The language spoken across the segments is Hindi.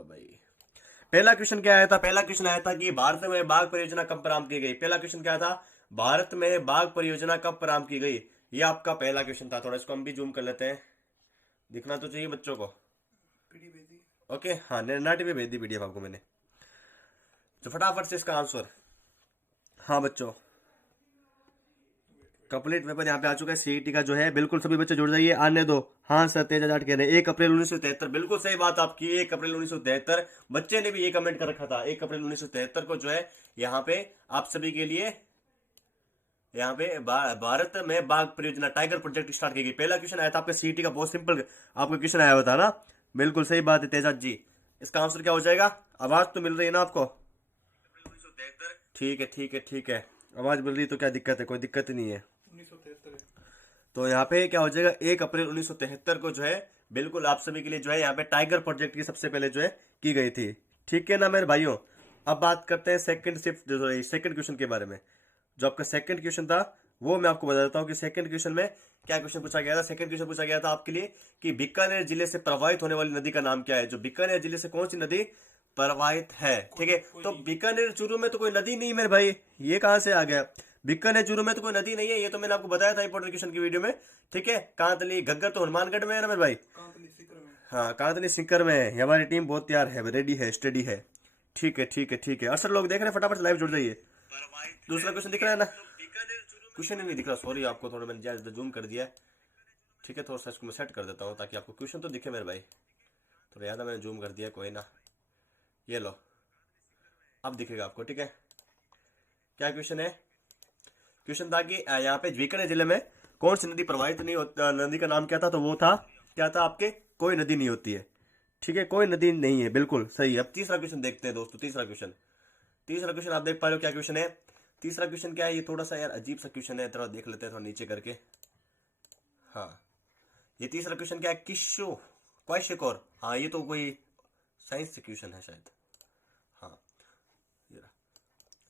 चलो भाई, पहला क्वेश्चन क्या आया था? पहला क्वेश्चन आया था कि भारत में बाघ परियोजना कब प्रारंभ की गई। पहला क्वेश्चन क्या था? भारत में बाघ परियोजना कब प्रारंभ की गई। ये आपका पहला क्वेश्चन था। थोड़ा इसको हम भी जूम कर लेते हैं, दिखना तो चाहिए बच्चों को। ओके, हाँ, नेट पे भेज दी पीडीएफ आपको मैंने, तो फटाफट से इसका आंसर। हाँ बच्चों, कंप्लीट पेपर यहाँ पे आ चुका है सीईटी का जो है। बिल्कुल सभी बच्चे जुड़ जाइए, आने दो। हाँ सर, तेज जाट कह रहे हैं 1 अप्रैल 1973। बिल्कुल सही बात आपकी, 1 अप्रैल 1973। बच्चे ने भी ये कमेंट कर रखा था, 1 अप्रैल 1973 को जो है यहाँ पे आप सभी के लिए यहाँ पे भारत में बाघ परियोजना टाइगर प्रोजेक्ट स्टार्ट की गई। पहला क्वेश्चन आया था आपका सीईटी का, बहुत सिंपल आपका क्वेश्चन आया हुआ था ना। बिल्कुल सही बात है तेजाज जी। इसका आंसर क्या हो जाएगा? आवाज तो मिल रही है ना आपको? ठीक है ठीक है ठीक है, आवाज मिल रही तो क्या दिक्कत है? कोई दिक्कत ही नहीं है। 1973 है तो यहाँ पे क्या हो जाएगा? 1 अप्रैल 1973 को जो है बिल्कुल आप सभी के लिए जो है यहाँ पे टाइगर प्रोजेक्ट की सबसे पहले जो है की गई थी। ठीक है ना मेरे भाइयों? अब बात करते हैं सेकंड शिफ्ट, सेकंड क्वेश्चन के बारे में। जो आपका सेकंड क्वेश्चन था वो मैं आपको बता देता हूँ कि सेकंड क्वेश्चन में क्या क्वेश्चन पूछा गया था। सेकंड क्वेश्चन पूछा गया था आपके लिए कि बीकानेर जिले से प्रवाहित होने वाली नदी का नाम क्या है। जो बीकानेर जिले से कौन सी नदी प्रवाहित है, ठीक है? तो बीकानेर चूरू में तो कोई नदी नहीं मेरे भाई, ये कहां से आ गया? बीकानेर चूरू में तो कोई नदी नहीं है, ये तो मैंने आपको बताया था इंपोर्टेंट क्वेश्चन की वीडियो में। ठीक है, कांतली घग्गर तो हनुमानगढ़ में है ना मेरे भाई? हाँ, कांतली सिंकर में है। हमारी टीम बहुत तैयार है, रेडी है, स्टडी है। ठीक है ठीक है ठीक है, अरसर लोग देख रहे हैं, फटाफट से लाइव जुड़ जाइए। दूसरा क्वेश्चन दिख रहा है ना? क्वेश्चन नहीं दिख रहा, सॉरी, आपको थोड़ा मैंने ज्यादा जूम कर दिया है। ठीक है, थोड़ा सा इसको मैं सेट कर देता हूँ ताकि आपको क्वेश्चन तो दिखे मेरे भाई। थोड़ा ज़्यादा मैंने जूम कर दिया, कोई ना। ये लो, अब दिखेगा आपको। ठीक है, क्या क्वेश्चन है? क्वेश्चन था कि यहाँ पे बीकानेर जिले में कौन सी नदी प्रवाहित नहीं होता, नदी का नाम क्या था? तो वो था, क्या था आपके? कोई नदी नहीं होती है। ठीक है, कोई नदी नहीं है, बिल्कुल सही। अब तीसरा क्वेश्चन देखते हैं दोस्तों। तीसरा क्वेश्चन, तीसरा क्वेश्चन आप देख पा रहे हो क्या क्वेश्चन है? तीसरा क्वेश्चन क्या है? ये थोड़ा सा यार अजीब सा क्वेश्चन है, थोड़ा देख लेते हैं थोड़ा नीचे करके। हाँ, ये तीसरा क्वेश्चन क्या है? किशो क्वाइशेकोर, हाँ ये तो कोई साइंस से क्वेश्चन है शायद। हाँ, ये रहा।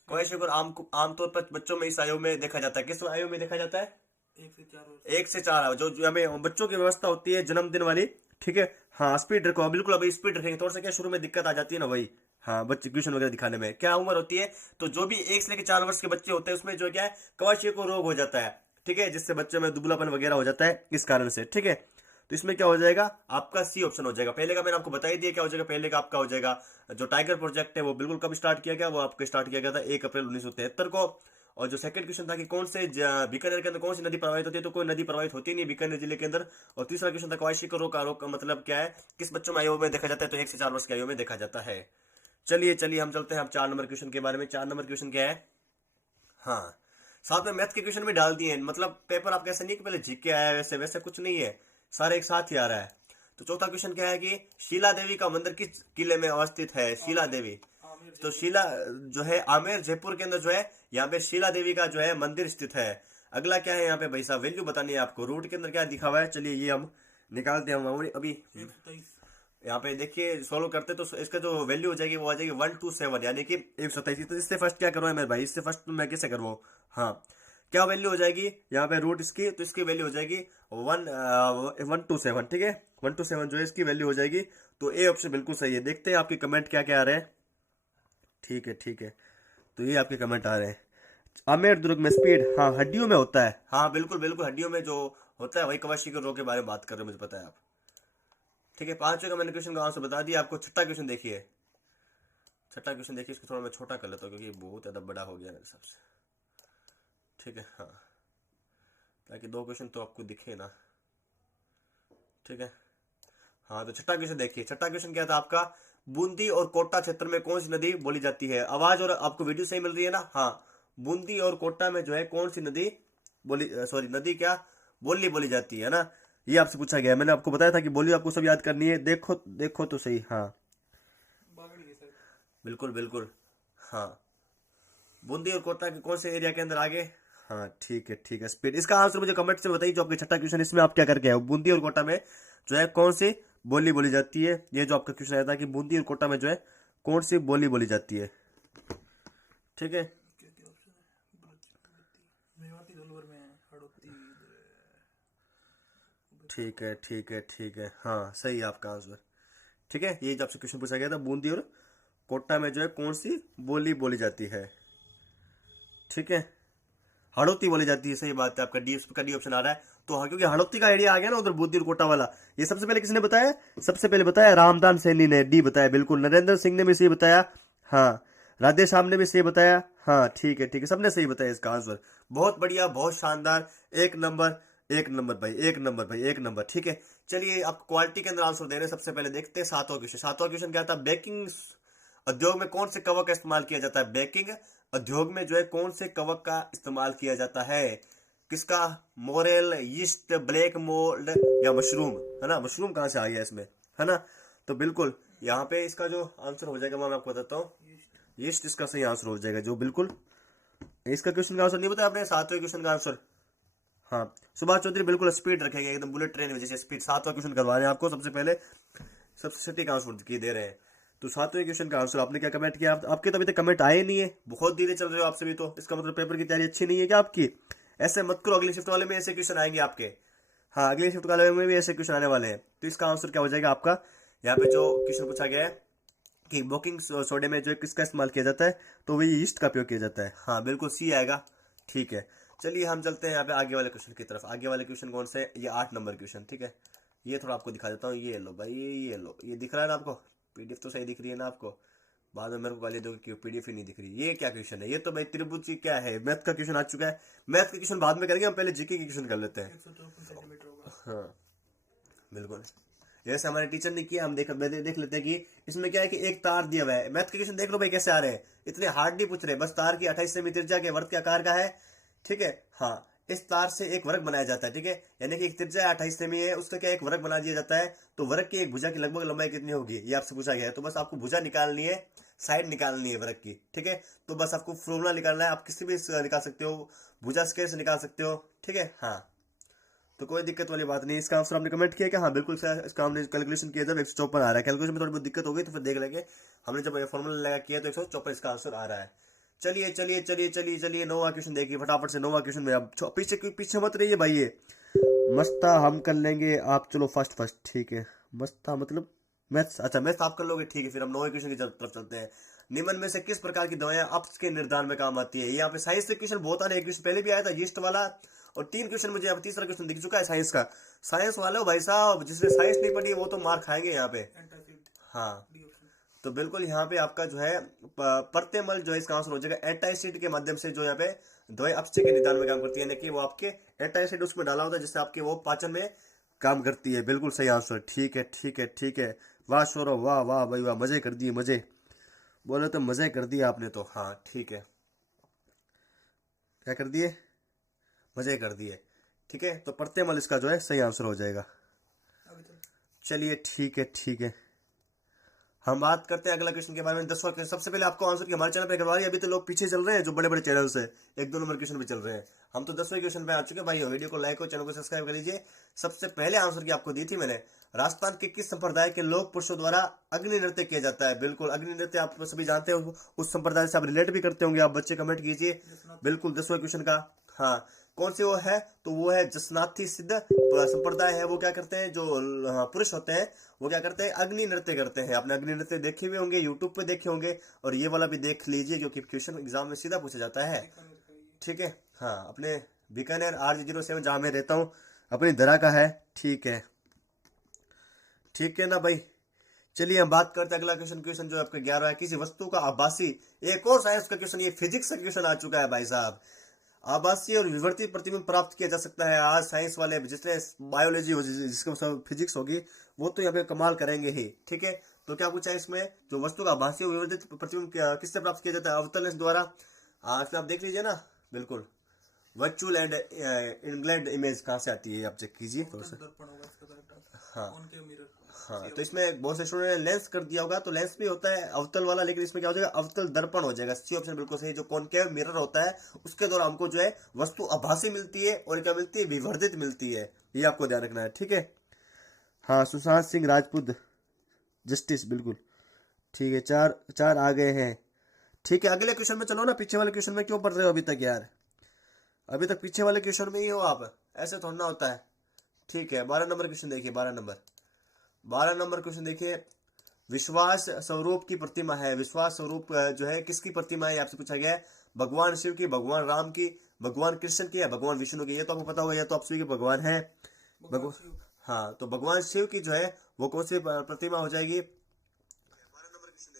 क्वाइशेकोर आमतौर पर बच्चों में इस आयु में देखा जाता है। किस आयु में देखा जाता है? 1 से 4 1 से 4, जो हमें बच्चों की व्यवस्था होती है जन्मदिन वाली। ठीक है, हाँ स्पीड रखो बिल्कुल, अभी स्पीड रखेंगे। थोड़ा सा क्या शुरू में दिक्कत आ जाती है ना वही। हाँ, बच्चे ट्यूशन वगैरह दिखाने में क्या उम्र होती है? तो जो भी 1 से लेकर 4 वर्ष के बच्चे होते हैं उसमें जो क्या है, क्वाइशेकोर रोग हो जाता है। ठीक है, जिससे बच्चों में दुबलापन वगैरह हो जाता है इस कारण से। ठीक है, तो इसमें क्या हो जाएगा? आपका सी ऑप्शन हो जाएगा। पहले का मैंने आपको बता ही दिया क्या हो जाएगा। पहले का आपका हो जाएगा जो टाइगर प्रोजेक्ट है वो बिल्कुल कब स्टार्ट किया गया? वो आपको स्टार्ट किया गया था 1 अप्रैल 1973 को। और जो सेकंड क्वेश्चन था कि कौन से बीकानेर के अंदर कौन सी नदी प्रवाहित होती है, तो कोई नदी प्रवाहित होती नहीं बीकानेर जिले के अंदर। और तीसरा क्वेश्चन था क्वाइशेकोर रोग का रोग का मतलब क्या है, किस बच्चों में आयु में देखा जाता है? तो 1 से 4 वर्ष की आयु में देखा जाता है। चलिए चलिए हम चलते हैं अब 4 नंबर क्वेश्चन के बारे में। 4 नंबर क्वेश्चन क्या है? हाँ, साथ में मैथ के क्वेश्चन भी डाल दिए हैं। मतलब पेपर आपका ऐसा नहीं कि पहले जीके आया है, वैसे वैसे कुछ नहीं है, सारे एक साथ ही आ रहा है। तो चौथा क्वेश्चन क्या है कि शिला देवी का मंदिर किस किले में अवस्थित है? शिला देवी, तो शिला जो है आमेर जयपुर के अंदर जो है यहाँ पे शिला देवी का जो है मंदिर स्थित है। अगला क्या है यहाँ पे भाई साहब? वैल्यू बतानी है आपको। रूट के अंदर क्या दिखा हुआ है, चलिए ये हम निकालते हैं। हम अभी यहाँ पे देखिए सोल्व करते तो इसका जो वैल्यू हो जाएगी वो आ जाएगी 127, यानी कि 127। तो इससे फर्स्ट क्या करवाए मेरे भाई? इससे फर्स्ट मैं कैसे करवाऊँ? हाँ, क्या वैल्यू हो जाएगी यहाँ पे रूट इसकी? तो इसकी वैल्यू हो जाएगी 127। ठीक है, 127 जो है इसकी वैल्यू हो जाएगी। तो ए ऑप्शन बिल्कुल सही है। देखते हैं आपके कमेंट क्या क्या आ रहे हैं। ठीक है ठीक है, तो ये आपके कमेंट आ रहे हैं। आमेर दुर्ग में स्पीड, हाँ हड्डियों में होता है। हाँ बिल्कुल बिल्कुल, हड्डियों में जो होता है वही क्वाइशेकोर रोग के बारे में बात कर रहे हो, मुझे पता है आप। ठीक है, पांचवें का मैंने क्वेश्चन का आंसर बता दिया आपको। छठा क्वेश्चन देखिए, छठा क्वेश्चन देखिए। इसको थोड़ा मैं छोटा कर लेता हूँ क्योंकि बहुत ज़्यादा बड़ा हो गया मेरे हिसाब से। ठीक है, हाँ, ताकि 2 क्वेश्चन तो आपको दिखे ना। ठीक है, हाँ, तो छठा क्वेश्चन देखिए। छठा क्वेश्चन क्या था आपका? बूंदी और कोटा क्षेत्र में कौन सी नदी बोली जाती है? आवाज और आपको वीडियो सही मिल रही है ना? हाँ, बूंदी और कोटा में जो है कौन सी नदी बोली, सॉरी नदी क्या बोली बोली जाती है ना? ये आपसे पूछा गया है। मैंने आपको बताया था कि बोली आपको सब याद करनी है। देखो देखो तो सही, हाँ बिल्कुल बिल्कुल। हाँ, बूंदी और कोटा के कौन से एरिया के अंदर आगे? हाँ ठीक है ठीक है, स्पीड। इसका आंसर मुझे कमेंट से बताइए। जो आपका छठा क्वेश्चन इसमें आप क्या करके आए हो? बूंदी और कोटा में जो है कौन सी बोली बोली जाती है? ये जो आपका क्वेश्चन आया था कि बूंदी और कोटा में जो है कौन सी बोली बोली जाती है। ठीक है, ठीक है ठीक है ठीक है, हाँ सही है आपका आंसर। ठीक है, ये आपसे क्वेश्चन पूछा गया था, बूंदी और कोटा में जो है कौन सी बोली बोली जाती है? ठीक है, हड़ौती बोली जाती है, सही बात है, आपका डी ऑप्शन आ रहा है। तो हाँ, क्योंकि हड़ौती का आइडिया आ गया ना उधर बूंदी और कोटा वाला। ये सबसे पहले किसने बताया? सबसे पहले बताया रामदान सैनी ने, डी बताया बिल्कुल। नरेंद्र सिंह ने भी सही बताया, हाँ। राधे श्याम ने भी सही बताया, हाँ। ठीक है ठीक है, सबने सही बताया इसका आंसर। बहुत बढ़िया, बहुत शानदार, एक नंबर, एक नंबर भाई, एक नंबर भाई, एक नंबर। ठीक है, चलिए आप क्वालिटी के अंदर आंसर दे रहे हैं। सबसे पहले देखते हैं सातवां क्वेश्चन। सातवां क्वेश्चन क्या था? बेकिंग उद्योग में कौन से कवक का इस्तेमाल किया जाता है? बेकिंग उद्योग में जो है कौन से कवक का इस्तेमाल किया जाता है? किसका? मोरेल, यीस्ट, ब्लैक मोल्ड या मशरूम? है ना, मशरूम कहाँ से आ गया इसमें, है ना? तो बिल्कुल यहाँ पे इसका जो आंसर हो जाएगा मैं आपको बताता हूँ, यीस्ट इसका सही आंसर हो जाएगा। जो बिल्कुल इसका क्वेश्चन का आंसर नहीं बताया आपने, सातवें क्वेश्चन का आंसर। हाँ, सुभाष चौधरी बिल्कुल स्पीड रखेंगे एकदम, बुलेट ट्रेन जैसे स्पीड। सातवां क्वेश्चन करवा रहे हैं आपको, सबसे पहले सबसे सटीक आंसर की दे रहे हैं। तो सातवें क्वेश्चन का आंसर आपने क्या कमेंट किया? आपके तो अभी तक कमेंट आए नहीं है, बहुत धीरे चल रहे हो आपसे भी, तो इसका मतलब पेपर की तैयारी अच्छी नहीं है क्या आपकी? ऐसे मत करो, अगली शिफ्ट वाले में ऐसे क्वेश्चन आएंगे आपके। हाँ, अगली शिफ्ट वाले में भी ऐसे क्वेश्चन आने वाले हैं। तो इसका आंसर क्या हो जाएगा आपका? यहाँ पे जो क्वेश्चन पूछा गया है कि बेकिंग सोडे में जो है किसका इस्तेमाल किया जाता है, तो वही ईस्ट का उपयोग किया जाता है। हाँ बिल्कुल, सी आएगा। ठीक है, चलिए हम चलते हैं यहाँ पे आगे वाले क्वेश्चन की तरफ। आगे वाले क्वेश्चन कौन से? ये 8 नंबर क्वेश्चन। ठीक है, ये थोड़ा आपको दिखा देता हूँ। ये लो भाई, ये लो, ये दिख रहा है ना आपको? पीडीएफ तो सही दिख रही है ना आपको? बाद में मेरे को गाली दोगे कि पीडीएफ ही नहीं दिख रही। ये क्या क्वेश्चन है? ये तो भाई त्रिभुज की क्या है, मैथ का क्वेश्चन आ चुका है। मैथ के क्वेश्चन बाद में करेंगे, हम पहले जीके के क्वेश्चन कर लेते हैं। 154 सेंटीमीटर होगा। हाँ बिल्कुल, जैसे हमारे टीचर ने किया, हम देख लेते हैं कि इसमें क्या है कि एक तार दिया हुआ है। मैथ के क्वेश्चन देख लो भाई कैसे आ रहे हैं, इतने हार्ड नहीं पूछ रहे। बस तार की 28 सेमी त्रिज्या के वर्ग के आकार का है। ठीक है, हाँ, इस तार से एक वर्ग बनाया जाता है। ठीक है, यानी कि एक त्रिज्या 28 सेमी है, उसका क्या एक वर्ग बना दिया जाता है। तो वर्ग की एक भुजा की लगभग लंबाई कितनी होगी, ये आपसे पूछा गया है। तो बस आपको भुजा निकालनी है, साइड निकालनी है वर्ग की। ठीक है, तो बस आपको फॉर्मूला निकालना है। आप किसी भी निकाल सकते हो, भुजा स्केल से निकाल सकते हो। ठीक है, हाँ, तो कोई दिक्कत वाली बात नहीं। इसका आंसर आपने कमेंट किया क्या? हाँ बिल्कुल, इसका हमने कैलकुलेशन किया जब 154 आ रहा है। कैलकुलेशन में थोड़ी बहुत दिक्कत हो गई तो फिर देख लेंगे। हमने जब फॉर्मूला लगा किया तो 154 इसका आंसर आ रहा है। चलिए चलिए चलिए चलिए चलिए, नौवां क्वेश्चन देखिए फटाफट से। नौवां क्वेश्चन में अब पीछे पीछे मत रहिए भाई, ये मस्ता हम कर लेंगे, आप चलो फर्स्ट फर्स्ट। ठीक है, मस्ता मतलब मैथ्स, अच्छा मैथ्स आप कर लोगे, ठीक है। फिर हम नौवें क्वेश्चन की तरफ चलते हैं। निम्न में से किस प्रकार की दवाएं अप्स के निर्धारण में काम आती है? यहाँ पे साइंस से क्वेश्चन बहुत आ रहे हैं। क्वेश्चन पहले भी आया था यीस्ट वाला, और 3 क्वेश्चन मुझे अब तीसरा क्वेश्चन दिख चुका है साइंस का। साइंस वाले हो भाई साहब, जिसने साइंस नहीं पढ़ी वो तो मार खाएंगे यहाँ पे। हाँ, तो बिल्कुल यहाँ पे आपका जो है प्रत्यमल जो है इसका आंसर हो जाएगा। एंटाइसिड के माध्यम से जो यहाँ पे दवाई अपचय के निदान में काम करती है, यानी कि वो आपके एंटाइसिड उसमें डाला होता है जिससे आपके वो पाचन में काम करती है। बिल्कुल सही आंसर। ठीक है ठीक है ठीक है, वाह शोरो, वाह वाह भाई वाह, मजे कर दिए, मजे बोले तो मजे कर दिए आपने तो। हाँ ठीक है, क्या कर दिए? मजे कर दिए। ठीक है, तो प्रत्यमल इसका जो है सही आंसर हो जाएगा। चलिए ठीक है ठीक है, हम बात करते हैं अगला क्वेश्चन के बारे में। 10वां क्वेश्चन सबसे पहले आपको आंसर की हमारे चैनल पे करवा रही है। अभी तो लोग पीछे चल रहे हैं जो बड़े बड़े चैनल से, 1-2 नंबर क्वेश्चन भी चल रहे हैं। हम तो 10वें क्वेश्चन पे आ चुके हैं भाई। वीडियो को लाइक और चैनल को सब्सक्राइब कर लीजिए। सबसे पहले आंसर की आपको दी थी मैंने, राजस्थान के किस संप्रदाय के लोक पुरुषों द्वारा अग्नि नृत्य किया जाता है? बिल्कुल, अग्नि नृत्य आप सभी जानते हो, उस संप्रदाय से आप रिलेट भी करते होंगे। आप बच्चे कमेंट कीजिए। बिल्कुल 10वें क्वेश्चन का, हाँ, कौन सी वो है? तो वो है जसनाथी सिद्ध संप्रदाय है। वो क्या करते हैं, जो पुरुष होते हैं वो क्या करते हैं, अग्नि नृत्य करते हैं। आपने अग्नि नृत्य देखे हुए होंगे, यूट्यूब पे देखे होंगे, और ये वाला भी देख लीजिए जो कि क्वेश्चन एग्जाम में सीधा पूछा जाता है। ठीक है, हाँ, अपने बीकानेर RG07 जहाँ मैं रहता हूँ, अपनी दरा का है। ठीक है ठीक है ना भाई। चलिए हम बात करते हैं अगला क्वेश्चन जो आपका 11 है। किसी वस्तु का आभासी, एक और साइंस का क्वेश्चन, ये फिजिक्स का क्वेश्चन आ चुका है भाई साहब। आभासी और विवर्तित प्रतिबिंब प्राप्त किया जा सकता है। आज साइंस वाले जिसने बायोलॉजी हो, जिसको सब फिजिक्स होगी, वो तो यहाँ पे कमाल करेंगे ही। ठीक है, तो क्या पूछा है इसमें, जो वस्तु का आभासी और विवर्तित प्रतिबिंब किससे प्राप्त किया जाता है? अवतल लेंस द्वारा। इसमें आप देख लीजिए ना, बिल्कुल वर्चुअल एंड इंग्लैंड इमेज कहाँ से आती है आप चेक कीजिए थोड़ा सा। हाँ हाँ, तो इसमें बहुत से स्टूडेंट ने लेंस कर दिया होगा, तो लेंस भी होता है अवतल वाला, लेकिन इसमें क्या हो जाएगा, अवतल दर्पण हो जाएगा। सी ऑप्शन बिल्कुल सही। जो कॉनकेव मिरर होता है उसके द्वारा हमको जो है वस्तु आभासी मिलती है, और क्या मिलती है, विवर्धित मिलती है। ये आपको ध्यान रखना है। ठीक है, हाँ, सुशांत सिंह राजपूत जस्टिस, बिल्कुल ठीक है। 4 आ गए हैं। ठीक है, अगले क्वेश्चन में चलो ना। पीछे वाले क्वेश्चन में क्यों पढ़ रहे हो अभी तक यार? अभी तक पीछे वाले क्वेश्चन में ही हो आप, ऐसे थोड़ा ना होता है। ठीक है, 12 नंबर क्वेश्चन देखिए। 12 नंबर क्वेश्चन देखिए। विश्वास स्वरूप की प्रतिमा है। विश्वास स्वरूप जो है किसकी प्रतिमा है, आपसे पूछा गया है। भगवान शिव की, भगवान राम की, भगवान कृष्ण की या भगवान विष्णु की। ये तो आपको पता होगा, या तो आप सभी के भगवान है भगवान। हाँ, तो भगवान शिव की जो है वो कौन सी प्रतिमा हो जाएगी।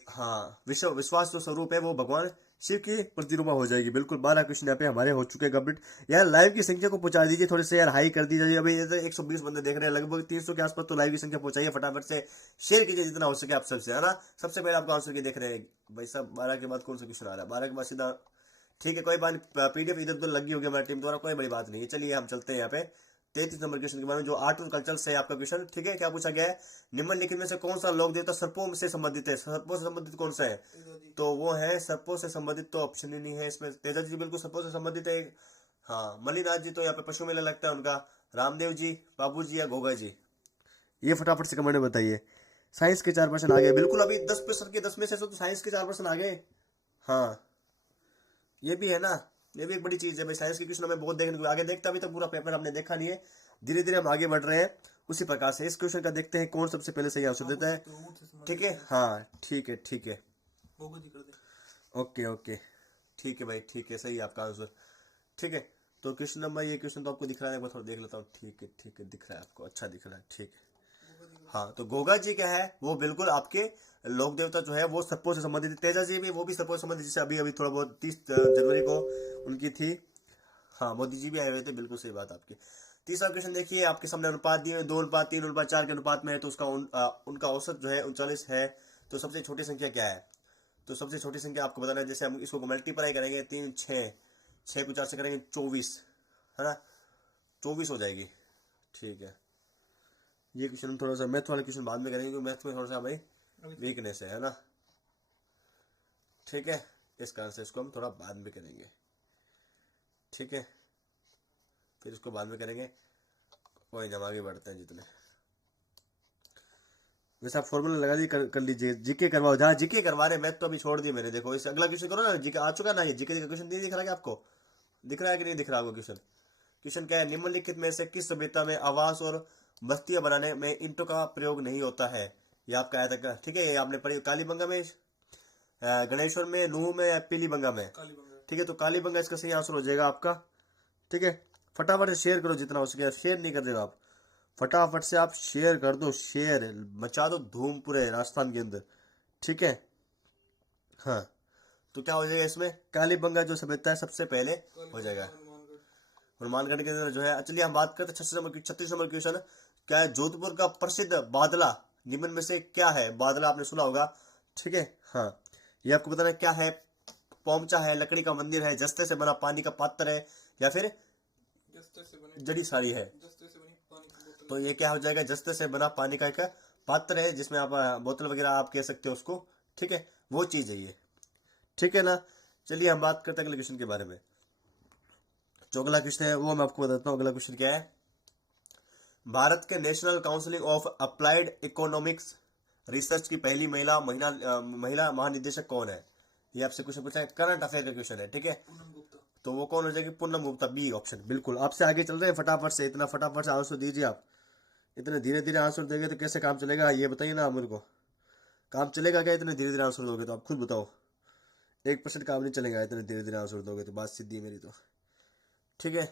हाँ, विश्वास जो स्वरूप है वो भगवान शिव की प्रतिरूपा हो जाएगी। बिल्कुल 12 क्वेश्चन यहाँ पे हमारे हो चुके हैं कंप्लीट। यार लाइव की संख्या को पहुंचा दीजिए थोड़े से यार, हाई कर दीजिए। अभी ये तो 120 बंदे देख रहे हैं, लगभग 300 के आसपास। तो लाइव की संख्या पहुंचाइए फटाफट से, शेयर कीजिए जितना हो सके आप सबसे, है ना। सबसे पहले आपको आंसर की देख रहे हैं भाई साहब। 12 के बाद कौन सा क्वेश्चन आ रहा है, 12 के बाद सीधा। ठीक है, कोई बात नहीं, पीडीएफ इधर उधर लगी होगी हमारी टीम द्वारा, कोई बड़ी बात नहीं है। चलिए हम चलते हैं यहाँ पे 33 नंबर क्वेश्चन के बारे में, जो आर्ट और कल्चर से आपका क्वेश्चन। ठीक है, क्या पूछा गया है, निम्नलिखित में से कौन सा लोक देवता सर्पों से संबंधित है। सर्पों से संबंधित कौन सा है, तो वो है सर्पों से संबंधित। तो ऑप्शन ही नहीं है इसमें। तेजा जी बिल्कुल सर्पों से संबंधित है। हाँ, मलिनाथ जी तो यहाँ पे पशु मेला लगता है उनका। रामदेव जी, बाबू जी या गोगा जी, ये फटाफट से कमेंट में बताइए। साइंस के 4% आ गए, बिल्कुल। अभी 10% के 10 में से तो साइंस के 4% आ गए। हाँ, ये भी है ना, ये भी एक बड़ी चीज है भाई। साइंस के क्वेश्चन हमें बहुत देखने को आगे देखता, अभी तक पूरा पेपर हमने देखा नहीं है। धीरे धीरे हम आगे बढ़ रहे हैं। उसी प्रकार से इस क्वेश्चन का देखते हैं कौन सबसे पहले सही आंसर देता है। ठीक है, हाँ ठीक है, ठीक है, ओके ओके, ठीक है भाई, ठीक है, सही है आपका आंसर। ठीक है, तो क्वेश्चन नंबर, ये क्वेश्चन तो आपको दिख रहा है, मैं थोड़ा देख लेता हूँ। ठीक है, ठीक है, दिख रहा है आपको, अच्छा दिख रहा है। ठीक है, हाँ, तो गोगा जी क्या है, वो बिल्कुल आपके लोक देवता जो है वो सर्पों से संबंधित। तेजा जी भी, वो भी सर्पों से संबंधित, जिससे अभी अभी थोड़ा बहुत 30 जनवरी को उनकी थी। हाँ, मोदी जी भी आए हुए थे, बिल्कुल सही बात आपकी। तीसरा क्वेश्चन देखिए, आपके सामने अनुपात दिए 2:3:4 के अनुपात में है, तो उसका उनका औसत जो है 39 है। तो सबसे छोटी संख्या क्या है, तो सबसे छोटी संख्या आपको बताना है। जैसे हम इसको मल्टीप्लाई करेंगे, 3 6 6 को 4 से करेंगे 24, है ना, 24 हो जाएगी। ठीक है, ये क्वेश्चन थोड़ा सा मैथ वाले क्वेश्चन बाद में करेंगे, क्योंकि मैथ में थोड़ा सा हमारी वीकनेस है ना। ठीक है, इस कारण से इसको हम थोड़ा बाद में करेंगे। ठीक है, फिर इसको बाद में करेंगे, कोई ना, आगे बढ़ते हैं जितने। वैसे आप फॉर्मूला लगा दी, कर लीजिए। जीके करवाओ, जहाँ जीके करवा रहे, मैथ तो अभी छोड़ दी मैंने। देखो, इस अगला क्वेश्चन करो ना, जीके आ चुका ना। ये जीके का क्वेश्चन नहीं दिख रहा है आपको, दिख रहा है कि नहीं दिख रहा होगा क्वेश्चन। क्वेश्चन क्या है, निम्नलिखित में से किस सभ्यता में आवास और बस्तियां बनाने में ईंटों का प्रयोग नहीं होता है। ये आपका आया था। ठीक है, ये आपने पढ़ी कालीबंगा में, गणेश्वर में, नूह में या पीलीबंगा में। ठीक है, तो कालीबंगा इसका सही आंसर हो जाएगा आपका। ठीक है, फटाफट से शेयर करो जितना हो सके। शेयर नहीं कर देगा आप, फटाफट से आप शेयर कर दो, शेयर मचा दो धूम पूरे राजस्थान के अंदर। ठीक है, हाँ, तो क्या हो जाएगा इसमें, कालीबंगा जो सभ्यता है सबसे पहले हो जाएगा। हनुमानगढ़ के अंदर जो है। चलिए हम बात करते हैं 36 नंबर क्वेश्चन। क्या है जोधपुर का प्रसिद्ध बादला निम्न में से क्या है। बादला आपने सुना होगा। ठीक है, हाँ, ये आपको बताना क्या है। पोमचा है, लकड़ी का मंदिर है, जस्ते से बना पानी का पात्र है, या फिर जड़ी साड़ी है। तो ये क्या हो जाएगा, जस्ते से बना पानी का एक पात्र है, जिसमें आप बोतल वगैरह आप कह सकते हो उसको। ठीक है, वो चीज है ये। ठीक है ना, चलिए हम बात करते हैं अगले क्वेश्चन के बारे में। जो अगला क्वेश्चन है वो मैं आपको बताता हूँ। अगला क्वेश्चन क्या है, भारत के national council of applied economics research की पहली महिला महानिदेशक कौन है। ये आपसे क्वेश्चन पूछा है, करंट अफेयर का क्वेश्चन है। ठीक है, तो वो कौन हो जाएगी, पूनम गुप्ता, बी ऑप्शन। बिल्कुल आपसे आगे चल रहे हैं, फटाफट से, इतना फटाफट से आंसर दीजिए आप। इतने धीरे धीरे आंसर देंगे तो कैसे काम चलेगा, ये बताइए ना मेरे को। काम चलेगा क्या इतने धीरे धीरे आंसर दोगे तो, आप खुद बताओ। 1% काम नहीं चलेगा इतने धीरे धीरे आंसर दोगे तो, बात सीधी है मेरी तो। ठीक है,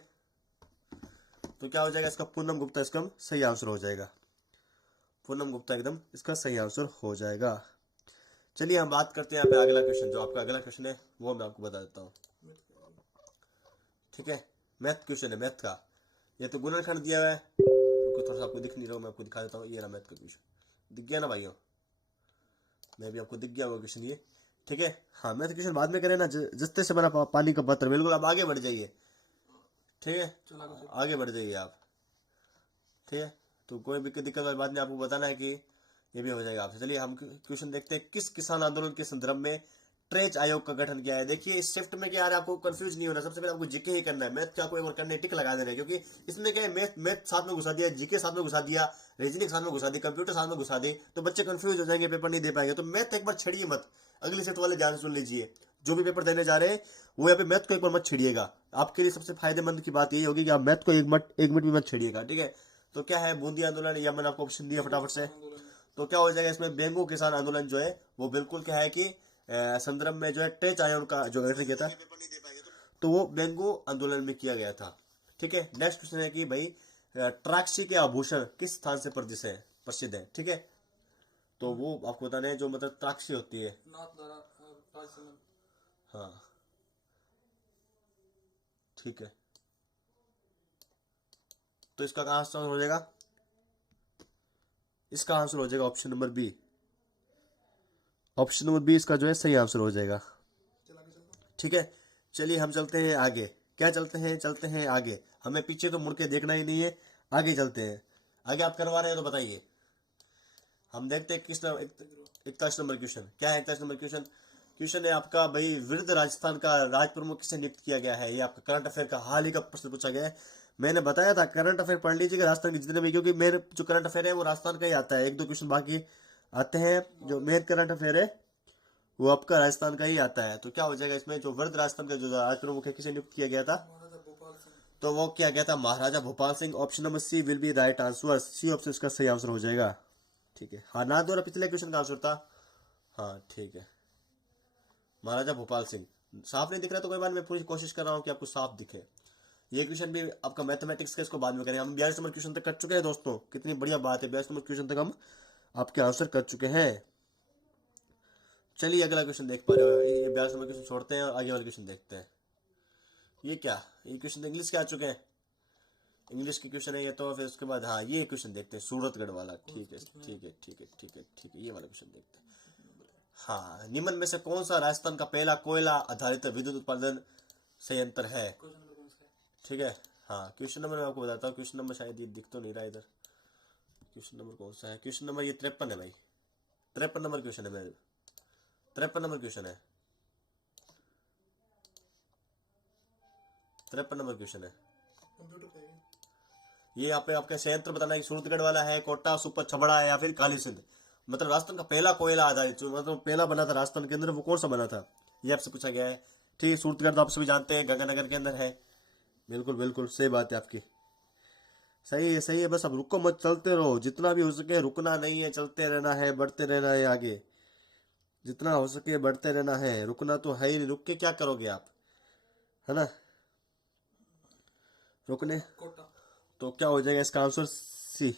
तो क्या हो जाएगा इसका, पूनम गुप्ता इसका सही आंसर हो जाएगा। पूनम गुप्ता एकदम इसका सही आंसर हो जाएगा। चलिए हम बात करते हैं यहाँ पे अगला क्वेश्चन। जो आपका अगला क्वेश्चन है वो मैं आपको बता देता हूँ। ठीक है, मैथ क्वेश्चन है, मैथ का। ये तो गुणनखंड दिया हुआ है, थोड़ा सा आपको दिख नहीं रहा, मैं आपको दिखा देता हूँ। ये रहा मैथ का क्वेश्चन, दिख गया ना भाइयों, मैं भी आपको दिख गया होगा क्वेश्चन ये। ठीक है, हाँ, मैथ क्वेश्चन बाद में करें ना। जस्ते से बना पानी का पात्र, बिल्कुल आप आगे बढ़ जाइए। ठीक है, आगे बढ़ जाइए आप। ठीक है, तो कोई भी दिक्कत वाली बात नहीं, आपको बताना है कि ये भी हो जाएगा आपसे। चलिए हम क्वेश्चन देखते हैं, किस किसान आंदोलन के संदर्भ में ट्रेच आयोग का गठन किया है। देखिए इस शिफ्ट में क्या है, आपको कंफ्यूज नहीं होना। सबसे पहले आपको जीके ही करना है, मैथ का आपको एक और करने टिक लगा देना है, क्योंकि इसमें क्या है, मैथ साथ में घुसा दिया, जीके साथ में घुसा दिया, रीजनिंग साथ में घुसा दी, कंप्यूटर साथ में घुसा दी, तो बच्चे कंफ्यूज हो जाएंगे, पेपर नहीं दे पाएंगे। तो मैथ एक बार छेड़िए मत। अगली शिफ्ट वाले ध्यान सुन लीजिए, जो भी पेपर देने जा रहे हैं वो यहाँ पे मैथ को एक बार मत छेड़िएगा। आपके लिए सबसे फायदेमंद की बात यही होगी कि आप मैथ को एक मिनट भी मत छेड़िएगा। ठीक है, तो क्या है बूंदी आंदोलन, या मैंने आपको ऑप्शन दिया फटाफट से। तो क्या हो जाएगा इसमें, बेंगो किसान आंदोलन जो है वो बिल्कुल क्या है कि संदर्भ में जो है ट्रेच आयोन का जो गठन किया था, तो वो बेंगो आंदोलन में किया गया था। ठीक है, नेक्स्ट क्वेश्चन है कि भाई ट्राक्सी के आभूषण किस स्थान से प्रसिद्ध है। ठीक है, तो वो आपको बताना है, जो मतलब ट्राक्सी होती है। हाँ ठीक है, तो इसका आंसर हो जाएगा, इसका आंसर हो जाएगा option number B. Option number B इसका जो है सही आंसर हो जाएगा। ठीक है, चलिए हम चलते हैं आगे। क्या चलते हैं आगे, हमें पीछे तो मुड़ के देखना ही नहीं है, आगे चलते हैं। आगे आप करवा रहे हैं तो बताइए। हम देखते हैं किस 41 नंबर क्वेश्चन। क्या है 41 नंबर क्वेश्चन? क्वेश्चन है आपका भाई, वृद्ध राजस्थान का राज प्रमुख किसे नियुक्त किया गया है। ये आपका करंट अफेयर का हाल ही का प्रश्न पूछा गया है। मैंने बताया था करंट अफेयर पढ़ लीजिएगा राजस्थान के जितने भी, क्योंकि मेरे जो करंट अफेयर है वो राजस्थान का ही आता है। एक दो क्वेश्चन बाकी आते हैं, जो मेन करंट अफेयर है वो आपका राजस्थान का ही आता है। तो क्या हो जाएगा इसमें, जो वृद्ध राजस्थान का जो राज प्रमुख है किसे नियुक्त किया गया था, तो वो किया गया था Maharaja Bhopal Singh. Option number C will be right answer. C option इसका सही आंसर हो जाएगा। ठीक है, हाँ ना द्वारा पिछले क्वेश्चन का आंसर था। हाँ ठीक है, महाराजा भोपाल सिंह। साफ नहीं दिख रहा तो कोई बात, मैं पूरी कोशिश कर रहा हूँ कि आपको साफ दिखे। ये क्वेश्चन भी आपका मैथमेटिक्स का, इसको बाद में करेंगे। हम 42 नंबर क्वेश्चन तक कर चुके हैं दोस्तों, कितनी बढ़िया बात है, 42 नंबर क्वेश्चन तक हम आपके आंसर कर चुके हैं। चलिए अगला क्वेश्चन देख पा रहे हो, ये 42 नंबर क्वेश्चन छोड़ते हैं और आगे वाले क्वेश्चन देखते हैं। ये क्या, ये क्वेश्चन इंग्लिश के आ चुके हैं, इंग्लिश के क्वेश्चन है ये तो। फिर उसके बाद हाँ ये क्वेश्चन देखते हैं, सूरतगढ़ वाला। ठीक है ठीक है ठीक है ठीक है ठीक है, ये वाला क्वेश्चन देखते हैं। हाँ, निम्न में से कौन सा राजस्थान का पहला कोयला आधारित विद्युत उत्पादन संयंत्र है। ठीक है, हाँ क्वेश्चन नंबर मैं आपको बताता हूँ। क्वेश्चन नंबर शायद ये दिख तो नहीं रहा इधर, क्वेश्चन नंबर कौन सा है। क्वेश्चन नंबर ये 53 है भाई, 53 नंबर क्वेश्चन है मेरे, 53 नंबर क्वेश्चन है, 53 नंबर क्वेश्चन है। ये यहाँ पे आपका संयंत्र बताना है कि सूरतगढ़ वाला है, कोटा, सुपर छबड़ा है या फिर काली सिंध। मतलब राजस्थान का पहला कोयला आधारित जो मतलब पहला बना था राजस्थान के अंदर, वो कौन सा बना था, ये आपसे पूछा गया है। ठीक है, सूरतगढ़ तो आप सभी जानते हैं गंगानगर के अंदर है। बिल्कुल बिल्कुल सही बात है आपकी, सही है सही है। बस अब रुको मत, चलते रहो, जितना भी हो सके रुकना नहीं है, चलते रहना है, बढ़ते रहना है आगे, जितना हो सके बढ़ते रहना है, रुकना तो है ही नहीं। रुक के क्या करोगे आप, है ना, रुकने। तो क्या हो जाएगा इसका आंसर, सी।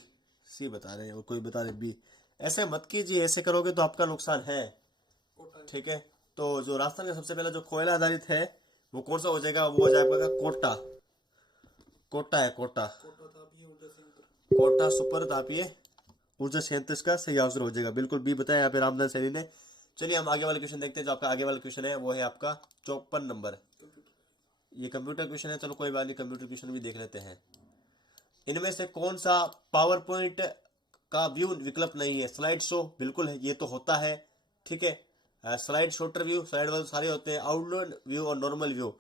सी बता रहे हैं और कोई बता रहे बी। ऐसे मत कीजिए, ऐसे करोगे तो आपका नुकसान है। ठीक है, तो जो राजस्थान का सबसे पहला जो कोयला आधारित है वो कौन सा हो जाएगा, वो हो जाएगा कोटा। कोटा है, कोटा, कोटा सुपर तापीय ऊर्जा संयंत्र इसका सही आंसर हो जाएगा। बिल्कुल बी बताया यहाँ पे रामदान सैनी ने। चलिए हम आगे वाले क्वेश्चन देखते हैं। जो आपका आगे वाला क्वेश्चन है वो है आपका 54 नंबर। ये कंप्यूटर क्वेश्चन है, चलो कोई बात नहीं, कंप्यूटर क्वेश्चन भी देख लेते हैं। इनमें से कौन सा पावर पॉइंट का व्यू विकल्प नहीं है। स्लाइड शो बिल्कुल है, ये तो होता है। ठीक है, स्लाइड शॉर्टर व्यू, स्लाइड वाले सारे होते हैं। आउटलाइन व्यू और नॉर्मल व्यू,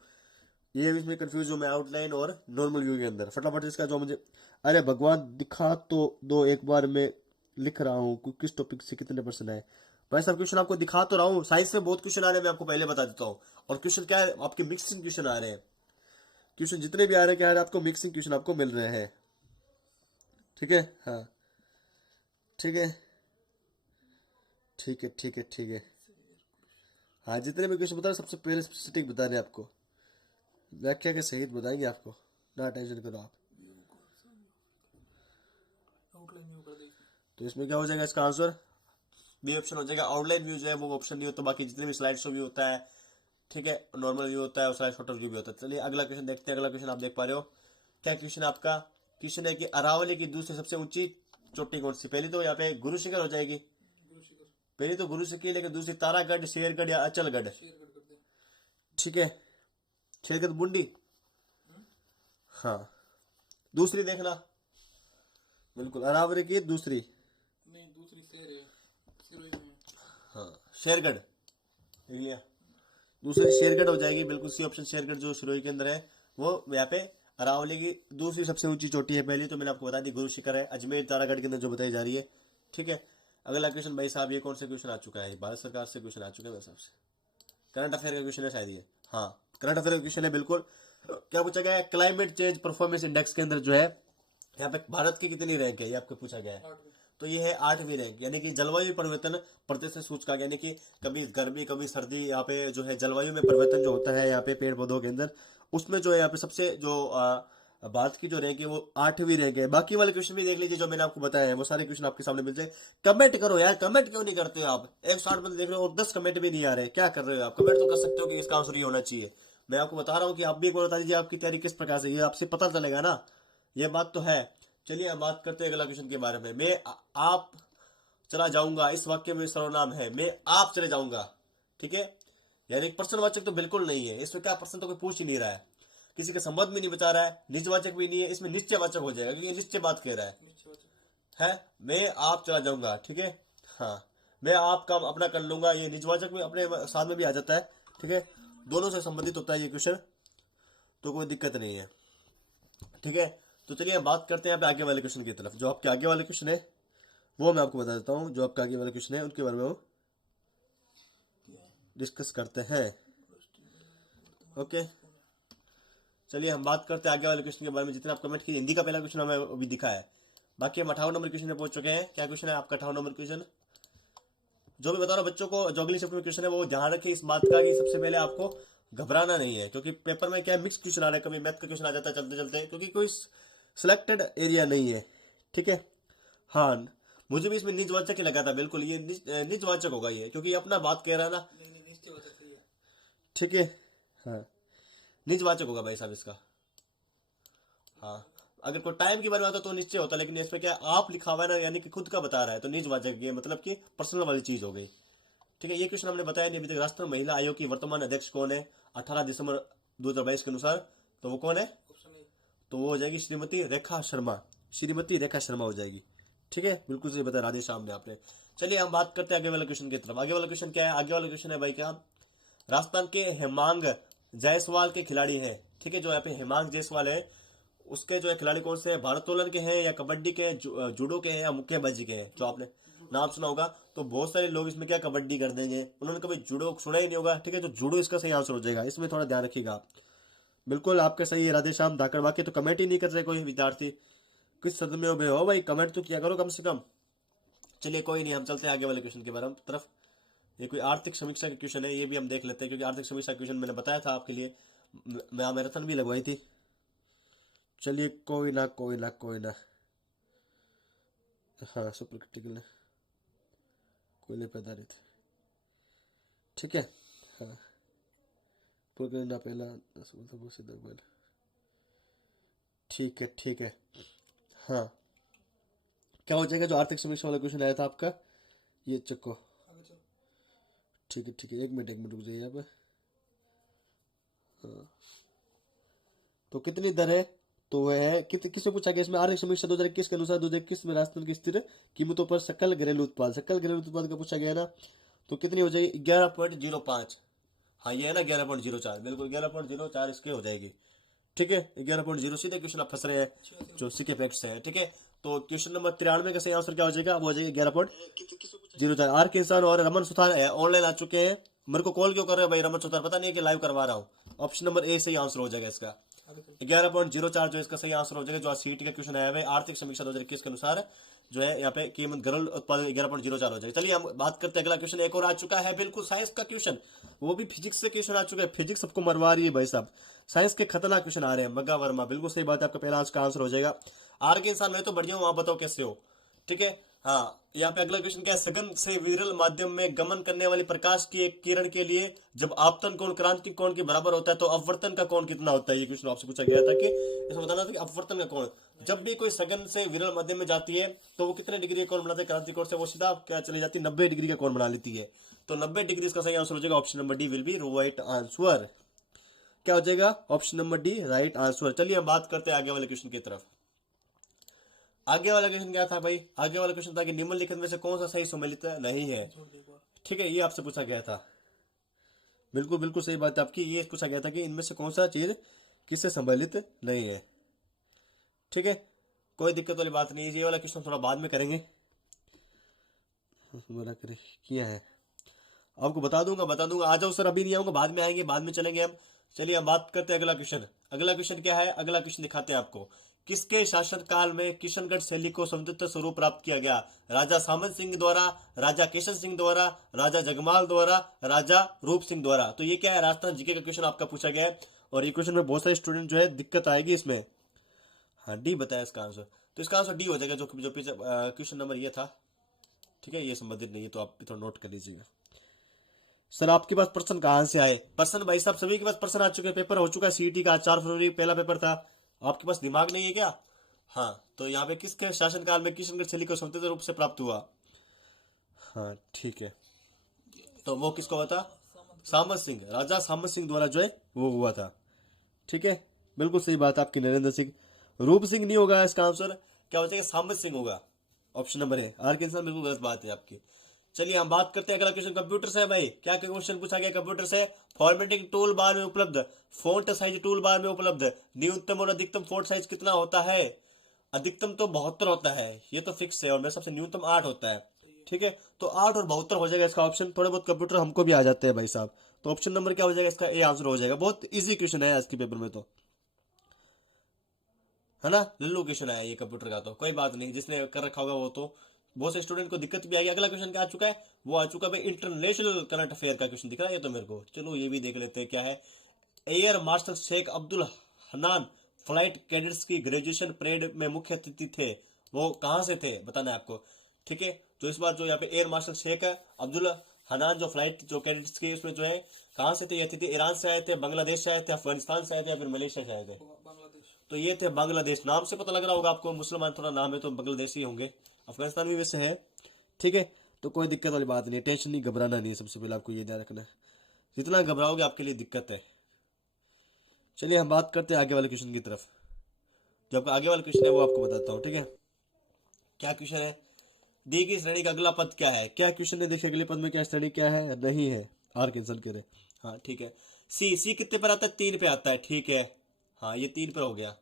ये इसमें कंफ्यूज हूँ मैं, आउटलाइन और नॉर्मल व्यू के अंदर। फटाफट इसका जो मुझे, अरे भगवान दिखा तो दो एक बार, मैं लिख रहा हूँ किस टॉपिक से कितने परसेंट है भाई साहब। क्वेश्चन आपको दिखा तो रहा हूँ, साइंस में बहुत क्वेश्चन आ रहे हैं, मैं आपको पहले बता देता हूँ। और क्वेश्चन क्या है, आपके मिक्सिंग क्वेश्चन आ रहे हैं। क्वेश्चन जितने भी आ रहे हैं क्या आ रहे हैं, आपको मिक्सिंग क्वेश्चन आपको मिल रहे हैं। ठीक है, हाँ ठीक है ठीक है ठीक है ठीक है, हाँ जितने भी क्वेश्चन बता रहे सबसे पहले स्टैटिक बता रहे हैं आपको, व्याख्या के सहित बताएंगे आपको, ना टेंशन करो आप। तो इसमें क्या हो जाएगा इसका आंसर, बी ऑप्शन हो जाएगा। आउटलाइन व्यू जो है वो ऑप्शन नहीं होता, बाकी जितने भी स्लाइड शो व्यू होता है, ठीक है, नॉर्मल व्यू होता है और स्लाइड शॉर्टर व्यू भी होता है। चलिए अगला क्वेश्चन देखते हैं। अगला क्वेश्चन आप देख पा रहे हो, क्या क्वेश्चन है आपका। क्वेश्चन है कि अरावली की दूसरी सबसे ऊंची चोटी कौन सी। पहली तो यहाँ पे गुरु शिखर हो जाएगी, पहली तो गुरु शिखर, लेकिन दूसरी तारागढ़, शेरगढ़ या अचलगढ़। ठीक है, शेरगढ़ बुंडी, हाँ दूसरी देखना, बिल्कुल अरावली की दूसरी, हाँ शेरगढ़ देख लिया, दूसरी शेरगढ़ हो जाएगी। बिल्कुल सी ऑप्शन शेरगढ़ जो सिरोही के अंदर है, वो यहाँ पे अरावली की दूसरी सबसे ऊंची चोटी है। पहली तो मैंने आपको बता दी गुरु शिखर है, अजमेर तारागढ़ के अंदर जो बताई जा रही है। ठीक है, अगला क्वेश्चन भाई साहब, ये कौन से क्वेश्चन आ चुका है, भारत सरकार से क्वेश्चन आ चुका है मेरे हिसाब से, करंट अफेयर का क्वेश्चन है शायद ये, हाँ करंट अफेयर का क्वेश्चन है बिल्कुल। क्या पूछा गया है, क्लाइमेट चेंज परफॉर्मेंस इंडेक्स के अंदर जो है यहाँ पे भारत की कितनी रैंक है, ये आपको पूछा गया है। तो ये है 8वीं रैंक, यानी कि जलवायु परिवर्तन प्रतिशत सूचकांक, यानी कि कभी गर्मी कभी सर्दी, यहाँ पे जो है जलवायु में परिवर्तन जो होता है यहाँ पे पेड़ पौधों के अंदर, उसमें जो है यहाँ पे सबसे जो भारत की जो रैंक है वो 8वीं रैंक है। बाकी वाले क्वेश्चन भी देख लीजिए जो मैंने आपको बताया है, वो सारे क्वेश्चन आपके सामने मिल जाए। कमेंट करो यार, कमेंट क्यों नहीं करते हो आप? 160 बंदे देख रहे हो और 10 कमेंट भी नहीं आ रहे, क्या कर रहे हो आप? कमेंट तो कर सकते हो कि इसका आंसर ये होना चाहिए। मैं आपको बता रहा हूँ कि आप भी एक बार बता दीजिए आपकी तैयारी किस प्रकार से, ये आपसे पता चलेगा ना, ये बात तो है। चलिए हम बात करते हैं अगला क्वेश्चन के बारे में। मैं आप चला जाऊंगा, इस वाक्य में सर्वनाम है मैं आप चले जाऊंगा, ठीक है, यानी प्रश्नवाचक तो बिल्कुल नहीं है इसमें, क्या प्रश्न तो कोई पूछ ही नहीं रहा है, किसी के संबंध में नहीं बता रहा है, निजवाचक भी नहीं है, इसमें निश्चयवाचक हो जाएगा क्योंकि निश्चय बात कह रहा है मैं आप चला जाऊंगा, ठीक है। हाँ, मैं आप काम अपना कर लूंगा, ये निजवाचक में अपने साथ में भी आ जाता है, ठीक है, दोनों से संबंधित होता है ये क्वेश्चन, तो कोई दिक्कत नहीं है, ठीक है। तो चलिए हम बात करते हैं यहाँ पे आगे वाले क्वेश्चन की तरफ। जो आपके आगे वाले क्वेश्चन है वो मैं आपको बता देता हूँ, जो आपका आगे वाले क्वेश्चन है उनके बारे में डिस्कस करते हैं। ओके, चलिए हम बात करते हैं आगे वाले क्वेश्चन के बारे में। जितने आप कमेंट किए, हिंदी का पहला क्वेश्चन हमें अभी दिखा है, बाकी हम 58 नंबर क्वेश्चन में पहुंच चुके हैं। क्या क्वेश्चन है आपका 58 नंबर क्वेश्चन? जो भी बता रहा हूँ बच्चों को, जो अगली शिफ्ट में क्वेश्चन है वो ध्यान रखिए इस बात का कि सबसे पहले आपको घबराना नहीं है, क्योंकि पेपर में क्या मिक्स क्वेश्चन आ रहा है, कभी मैथ का क्वेश्चन आ जाता है चलते चलते, क्योंकि कोई सिलेक्टेड एरिया नहीं है, ठीक है। हाँ, मुझे भी इसमें निजवाचक ही लगा था, बिल्कुल ये निजवाचक होगा ये, क्योंकि अपना बात कह रहा है ना, ठीक है। हाँ, निजवाचक होगा भाई साहब इसका। हाँ, अगर कोई टाइम के बारे में आता तो निश्चय होता, लेकिन इसमें क्या आप लिखा हुआ है ना, यानी कि खुद का बता रहा है, तो निजवाचक ये मतलब कि पर्सनल वाली चीज हो गई, ठीक है। ये क्वेश्चन हमने बताया नहीं अभी तक। राष्ट्रीय महिला आयोग की वर्तमान अध्यक्ष कौन है 18 दिसंबर 2022 के अनुसार? तो वो कौन है? तो वो हो जाएगी श्रीमती रेखा शर्मा, श्रीमती रेखा शर्मा हो जाएगी, ठीक है, बिल्कुल सही बताया राधे श्याम ने आपने। चलिए हम बात करते हैं आगे वाले क्वेश्चन की तरफ। आगे वाला क्वेश्चन क्या है? आगे वाला क्वेश्चन है भाई क्या, राजस्थान के हेमांग जायसवाल के खिलाड़ी हैं, ठीक है, जो यहाँ पे हेमांग जायसवाल है उसके जो है खिलाड़ी कौन से हैं? भारोत्तोलन के हैं या कबड्डी के, जूडो के हैं या मुक्केबाजी के हैं? जो आपने नाम सुना होगा, तो बहुत सारे लोग इसमें क्या कबड्डी कर देंगे, उन्होंने कभी जूडो सुना ही नहीं होगा, ठीक है, तो जूडो इसका सही आंसर हो जाएगा, इसमें थोड़ा ध्यान रखिएगा आप। बिल्कुल आपका सही है राधे श्याम धाकड़, बाकी तो कमेंट ही नहीं कर रहे कोई विद्यार्थी, किस सदन में उभे हो भाई, कमेंट तो किया करो कम से कम। चलिए कोई नहीं, हम चलते हैं आगे वाले क्वेश्चन के बारे में तरफ। ये कोई आर्थिक समीक्षा का क्वेश्चन है, ये भी हम देख लेते हैं, क्योंकि आर्थिक समीक्षा क्वेश्चन मैंने बताया था आपके लिए, मैं मैराथन भी लगवाई थी। चलिए कोई ना कोई ना कोई ना, हाँ सुपर क्रिटिकल है, कोयले पे आधारित, ठीक है। हाँ, ना पहला ठीक है ठीक है। हाँ, क्या हो जाएगा जो आर्थिक समीक्षा वाला क्वेश्चन आया था आपका, ये चक्को, ठीक है, एक मिनट रुक जाइए आप। हाँ, तो कितनी दर है? तो वह है किससे पूछा गया इसमें? आर्थिक समीक्षा 2021 के अनुसार 2021 में राजस्थान की स्थिर कीमतों पर सकल घरेलू उत्पाद का पूछा गया ना, तो कितनी हो जाएगी? 11.05। हाँ ये है ना 11.04, बिल्कुल 11.04 इसके हो जाएगी, ठीक है, 11.0 सीधे क्वेश्चन आप फंस रहे हैं जो सीके फैक्ट्स है, ठीक है। तो क्वेश्चन नंबर 93 का सही आंसर क्या हो जाएगा? वो हो जाएगा 11.04। आर के इंसान और रमन सुथार ऑनलाइन आ चुके हैं। मेरे को कॉल क्यों कर रहे हो भाई रमन सुथार? पता नहीं है कि लाइव करवा रहा हूँ। ऑप्शन नंबर ए सही आंसर हो जाएगा इसका, 11.04 जो इसका सही आंसर हो जाएगा। जो सीटी का क्वेश्चन आया है आर्थिक समीक्षा 2021 के अनुसार जो है यहाँ पे कीमत घरेलू उत्पाद 11.04 हो जाएगा। चलिए हम बात करते हैं अगला क्वेश्चन, एक और आ चुका है, बिल्कुल साइंस का क्वेश्चन, वो भी फिजिक्स से क्वेश्चन आ चुका है। फिजिक्स सबको मरवा रही है भाई साहब, साइंस के खतरनाक क्वेश्चन आ रहे हैं। मग्गा वर्मा, बिल्कुल सही बात है, आपका पहला का आंसर हो जाएगा। आर के इंसान मैं तो बढ़िया हूँ, आप बताओ कैसे हो, ठीक है। हाँ, यहाँ पे अगला क्वेश्चन क्या है? सघन से विरल माध्यम में गमन करने वाली प्रकाश की एक किरण के लिए जब आपतन कोण क्रांति कोण के बराबर होता है तो अपवर्तन का कोण कितना होता है? ये क्वेश्चन आपसे पूछा गया था कि इसमें बताना था कि अपवर्तन का कोण, जब भी कोई सघन से विरल माध्यम में जाती है तो वो कितने डिग्री का कोण बनाते हैं? क्रांति कोण से वो सीधा क्या चली जाती है? 90 डिग्री का कोण बना लेती है। तो 90 डिग्री इसका सही आंसर हो जाएगा। Option number D will be right answer. क्या हो जाएगा? Option number D right answer. चलिए हम बात करते हैं आगे वाले क्वेश्चन की तरफ। आगे वाला क्वेश्चन क्या था भाई? आगे वाला क्वेश्चन था कि निम्नलिखित में से कौन सा सही सम्मिलित नहीं है, ठीक है, ये आपसे पूछा गया था। बिल्कुल बिल्कुल सही बात है आपकी, ये पूछा गया था कि इनमें से कौन सा चीज किससे सम्मिलित नहीं है, ठीक है, कोई दिक्कत वाली बात नहीं है। ये वाला क्वेश्चन थोड़ा बाद में करेंगे, किया है आपको बता दूंगा। आ जाओ सर, अभी नहीं आऊंगा, बाद में आएंगे, बाद में चलेंगे हम। चलिए हम बात करते हैं अगला क्वेश्चन। अगला क्वेश्चन क्या है? अगला क्वेश्चन दिखाते हैं आपको किसके शासनकाल में किशनगढ़ शैली को समृद्ध स्वरूप प्राप्त किया गया? राजा सामंत सिंह द्वारा, राजा किशन सिंह द्वारा, राजा जगमाल द्वारा, राजा रूप सिंह द्वारा। तो ये क्या है, राजस्थान जीके का क्वेश्चन आपका पूछा गया है और ये क्वेश्चन में बहुत सारे स्टूडेंट जो है दिक्कत आएगी इसमें। हाँ, डी बताया इसका आंसर, तो इसका आंसर डी हो जाएगा, जो पीछे क्वेश्चन नंबर ये था। ठीक है, ये संबंधित नहीं है, तो आप थोड़ा नोट कर लीजिएगा। सर आपके पास प्रश्न कहाँ से आए? प्रश्न भाई साहब सभी के पास प्रश्न आ चुके हैं, पेपर हो चुका है सीईटी का, 4 फरवरी पहला पेपर था। आपके पास दिमाग नहीं है क्या? हाँ, तो यहाँ पे किसके शासनकाल में किशनगढ़ शैली को स्वतंत्र रूप से प्राप्त हुआ? हाँ ठीक है, तो वो किसको हुआ था? सामंत सिंह, राजा सामंत सिंह द्वारा जो है वो हुआ था। ठीक है, बिल्कुल सही बात आपकी नरेंद्र सिंह। रूप सिंह नहीं होगा इसका आंसर, क्या हो जाएगा? सामंत सिंह होगा, ऑप्शन नंबर है। आर के इंसान बिल्कुल गलत बात है आपकी। चलिए हम बात करते हैं, अगला क्वेश्चन कंप्यूटर से है भाई। क्या क्वेश्चन पूछा गया कंप्यूटर से? फॉर्मेटिंग टूल बार में उपलब्ध फॉन्ट साइज टूल बार में उपलब्ध न्यूनतम और अधिकतम फॉन्ट साइज कितना होता है? अधिकतम तो 72 होता है, ये तो फिक्स है, और मेरे सबसे न्यूनतम 8 होता है। ठीक है, तो 8 और 72 हो जाएगा इसका ऑप्शन। थोड़े बहुत कंप्यूटर हमको भी आ जाते हैं भाई साहब, तो ऑप्शन नंबर क्या हो जाएगा इसका? ए आंसर हो जाएगा। बहुत इजी क्वेश्चन है आज के पेपर में, तो है ना, लल्लू क्वेश्चन आया ये कंप्यूटर का, तो कोई बात नहीं, जिसने कर रखा होगा वो तो बहुत से स्टूडेंट को दिक्कत भी आएगी। अगला क्वेश्चन क्या आ चुका है? वो आ चुका है इंटरनेशनल करंट अफेयर का क्वेश्चन दिख रहा है ये तो मेरे को। चलो ये भी देख लेते हैं क्या है। Air marshal Sheikh Abdul Hanan flight cadets की ग्रेजुएशन परेड में मुख्य अतिथि थे, वो कहाँ से थे बताना है आपको। ठीक है, तो इस बार जो यहाँ पे एयर मार्शल शेख अब्दुल हनान जो फ्लाइट जो कैडेट्स की उसमें जो है कहाँ से थे ये अतिथि? ईरान से आए थे, बांग्लादेश से आए थे, अफगानिस्तान से आए थे, या फिर मलेशिया से आए थे? तो ये थे बांग्लादेश। नाम से पता लग रहा होगा आपको, मुसलमान थोड़ा नाम है तो बांग्लादेशी होंगे। अफगानिस्तान भी वैसे है। ठीक है, तो कोई दिक्कत वाली बात नहीं, टेंशन नहीं, घबराना नहीं, सबसे पहले आपको ये ध्यान रखना है, जितना घबराओगे आपके लिए दिक्कत है। चलिए हम बात करते हैं आगे वाले क्वेश्चन की तरफ। जो आपका आगे वाला क्वेश्चन है वो आपको बताता हूँ। ठीक है, क्या क्वेश्चन है? दी गई श्रेणी का अगला पद क्या है? क्या क्वेश्चन है? देखिए अगले पद में क्या श्रेणी क्या है, नहीं है, आर कैंसिल करे। हाँ ठीक है, सी कितने पर आता है? 3 पे आता है। ठीक है, हाँ ये 3 पर हो गया।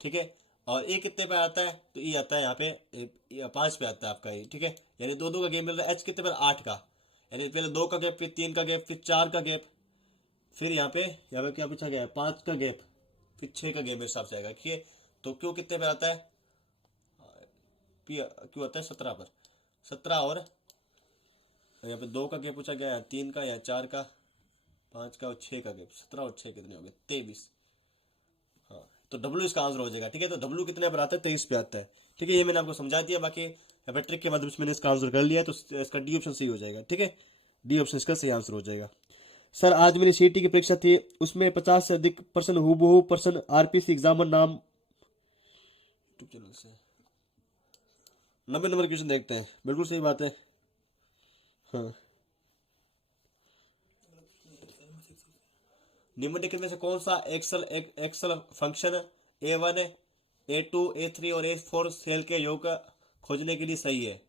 ठीक है, और ए कितने पे आता है? तो ई आता है यहाँ पे 5 पे आता है आपका ये। ठीक है, यानी 2-2 का गेप मिल रहा है। एच कितने पर? 8 का, यानी पहले 2 का गैप, फिर 3 का गैप, फिर 4 का गैप, फिर यहाँ पे क्या पूछा गया है? 5 का गैप, फिर 6 का गैप मेरे हिसाब से आएगा। ठीक है, तो क्यों कितने पर आता है? क्यों आता है 17 पर, 17 और यहाँ पे 2 का गैप पूछा गया है, 3 का या 4 का, 5 का और 6 का गैप, 17 और 6 कितने हो गए? 23। हाँ, तो डब्ल्यू इसका आंसर हो जाएगा। ठीक है, तो डब्ल्यू कितने पर आता है? 23 पे आता है। ठीक है, ये मैंने आपको समझा दिया, बाकी यहाँ पे ट्रिक के माध्यम से मैंने इसका आंसर कर लिया, तो इसका डी ऑप्शन सही हो जाएगा। ठीक है, डी ऑप्शन इसका सही आंसर हो जाएगा। सर आज मेरी सीटी की परीक्षा थी, उसमें 50 से अधिक पर्सन हूबहू पर्सन आरपीसी एग्जामर नाम यूट्यूब चैनल से 90 नंबर क्वेश्चन देखते हैं। बिल्कुल सही बात है। हाँ, निम्नलिखित में से कौन सा Excel function A1, A2, A3 और A4 सेल के योग खोजने के लिए सही है?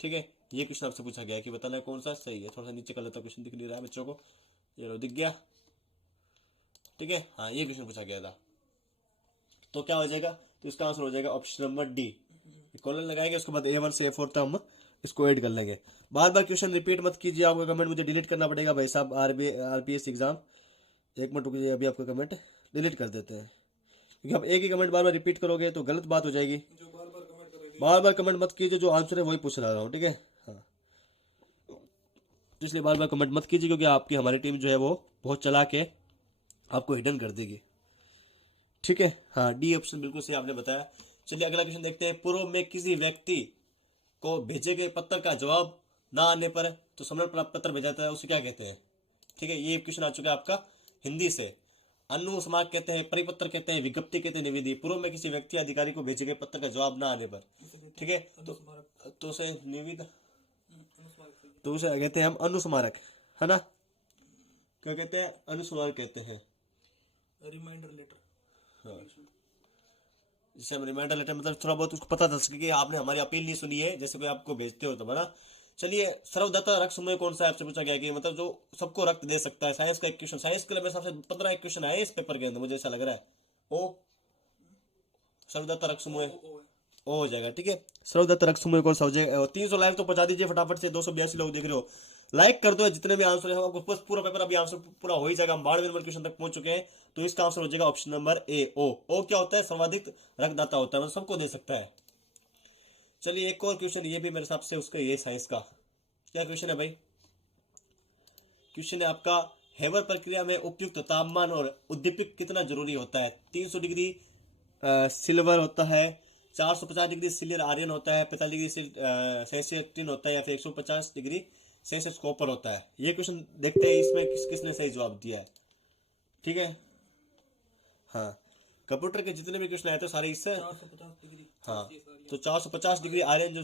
ठीक है, ये क्वेश्चन आपसे पूछा गया है कि बताना है कौन सा सही है। थोड़ा सा नीचे कर लेता, क्वेश्चन दिख नहीं रहा है बच्चों को, ये लो दिख गया। ठीक है, हाँ ये क्वेश्चन पूछा गया था, तो क्या हो जाएगा? तो इसका आंसर हो जाएगा ऑप्शन नंबर डी। कॉलन लगाएंगे, उसके बाद A1 से A4 तक हम इसको ऐड कर लेंगे। बार बार क्वेश्चन रिपीट मत कीजिए, आपका कमेंट मुझे डिलीट करना पड़ेगा भाई साहब। आरपीएस एग्जाम, एक मिनट रुकिए, अभी आपका कमेंट डिलीट कर देते हैं, क्योंकि आप एक ही कमेंट बार बार रिपीट करोगे तो गलत बात हो जाएगी। बार बार कमेंट मत कीजिए, जो आंसर है वही पूछ रहा हूँ। ठीक है, हाँ, इसलिए बार बार कमेंट मत कीजिए, क्योंकि आपकी हमारी टीम जो है वो बहुत चला के आपको हिडन कर देगी। ठीक है, हाँ डी ऑप्शन बिल्कुल सही आपने बताया। चलिए अगला क्वेश्चन देखते हैं। पूर्व में किसी व्यक्ति को भेजे गए पत्र का जवाब ना आने पर तो समरण पत्र भेजा जाता है, उसे क्या कहते हैं? ठीक है, ये क्वेश्चन आ चुका है आपका हिंदी से। अनुस्मारक कहते हैं, परिपत्र कहते हैं, विज्ञप्ति कहते हैं, निविदा। पूर्व में किसी व्यक्ति अधिकारी को भेजे गए पत्र का जवाब ना आने पर, ठीक है, तो उसे निविदा, तो उसे कहते हैं हम अनुस्मारक, है ना? क्या कहते हैं? अनुस्मारक कहते हैं, रिमाइंडर लेटर। हाँ, जैसे हम रिमाइंडर लेटर, मतलब थोड़ा बहुत उसको पता चल सके कि आपने हमारी अपील नहीं सुनी है, जैसे कोई आपको भेजते हो तो, है ना? चलिए, सर्वदत्ता रक्त समूह कौन सा आपसे पूछा गया कि मतलब जो सबको रक्त दे सकता है? साइंस का एक क्वेश्चन, साइंस के लिए मेरे सबसे 15 एक क्वेश्चन आए इस पेपर के अंदर, मुझे ऐसा लग रहा है। ओ सर्वदत्ता रक्त समूह ओ हो जाएगा। ठीक है, सर्वदत्ता रक्त समूह कौन सा हो जाएगा? 300 लाइक तो पहुंचा दीजिए फटाफट से, 282 लोग देख रहे हो। लाइक कर दो, जितने भी आंसर है आपको बस पूरा पेपर अभी आंसर पूरा हो ही जाएगा। हम 92 नंबर क्वेश्चन तक पहुंच चुके हैं, तो इसका आंसर हो जाएगा ऑप्शन नंबर ए, ओ। ओ क्या होता है? सर्वाधिक रक्तदाता होता है, मतलब सबको दे सकता है। चलिए एक और क्वेश्चन, ये भी मेरे हिसाब से उसका ये साइंस का क्या क्वेश्चन है भाई? क्वेश्चन है आपका, हेबर प्रक्रिया में उपयुक्त तापमान और उद्दीपक कितना जरूरी होता है? 300 डिग्री सिल्वर होता है, 450 डिग्री सिल्वर आयरन होता है, 45 डिग्री सेल्सियस टिन होता है, या फिर 150 डिग्री सेल्सियस कॉपर होता है। ये क्वेश्चन देखते हैं इसमें किसने सही जवाब दिया है। ठीक है, हाँ, कंप्यूटर के जितने भी क्वेश्चन आए थे सारे इससे, 450 डिग्री हाँ, तो 450 डिग्री आयरन जो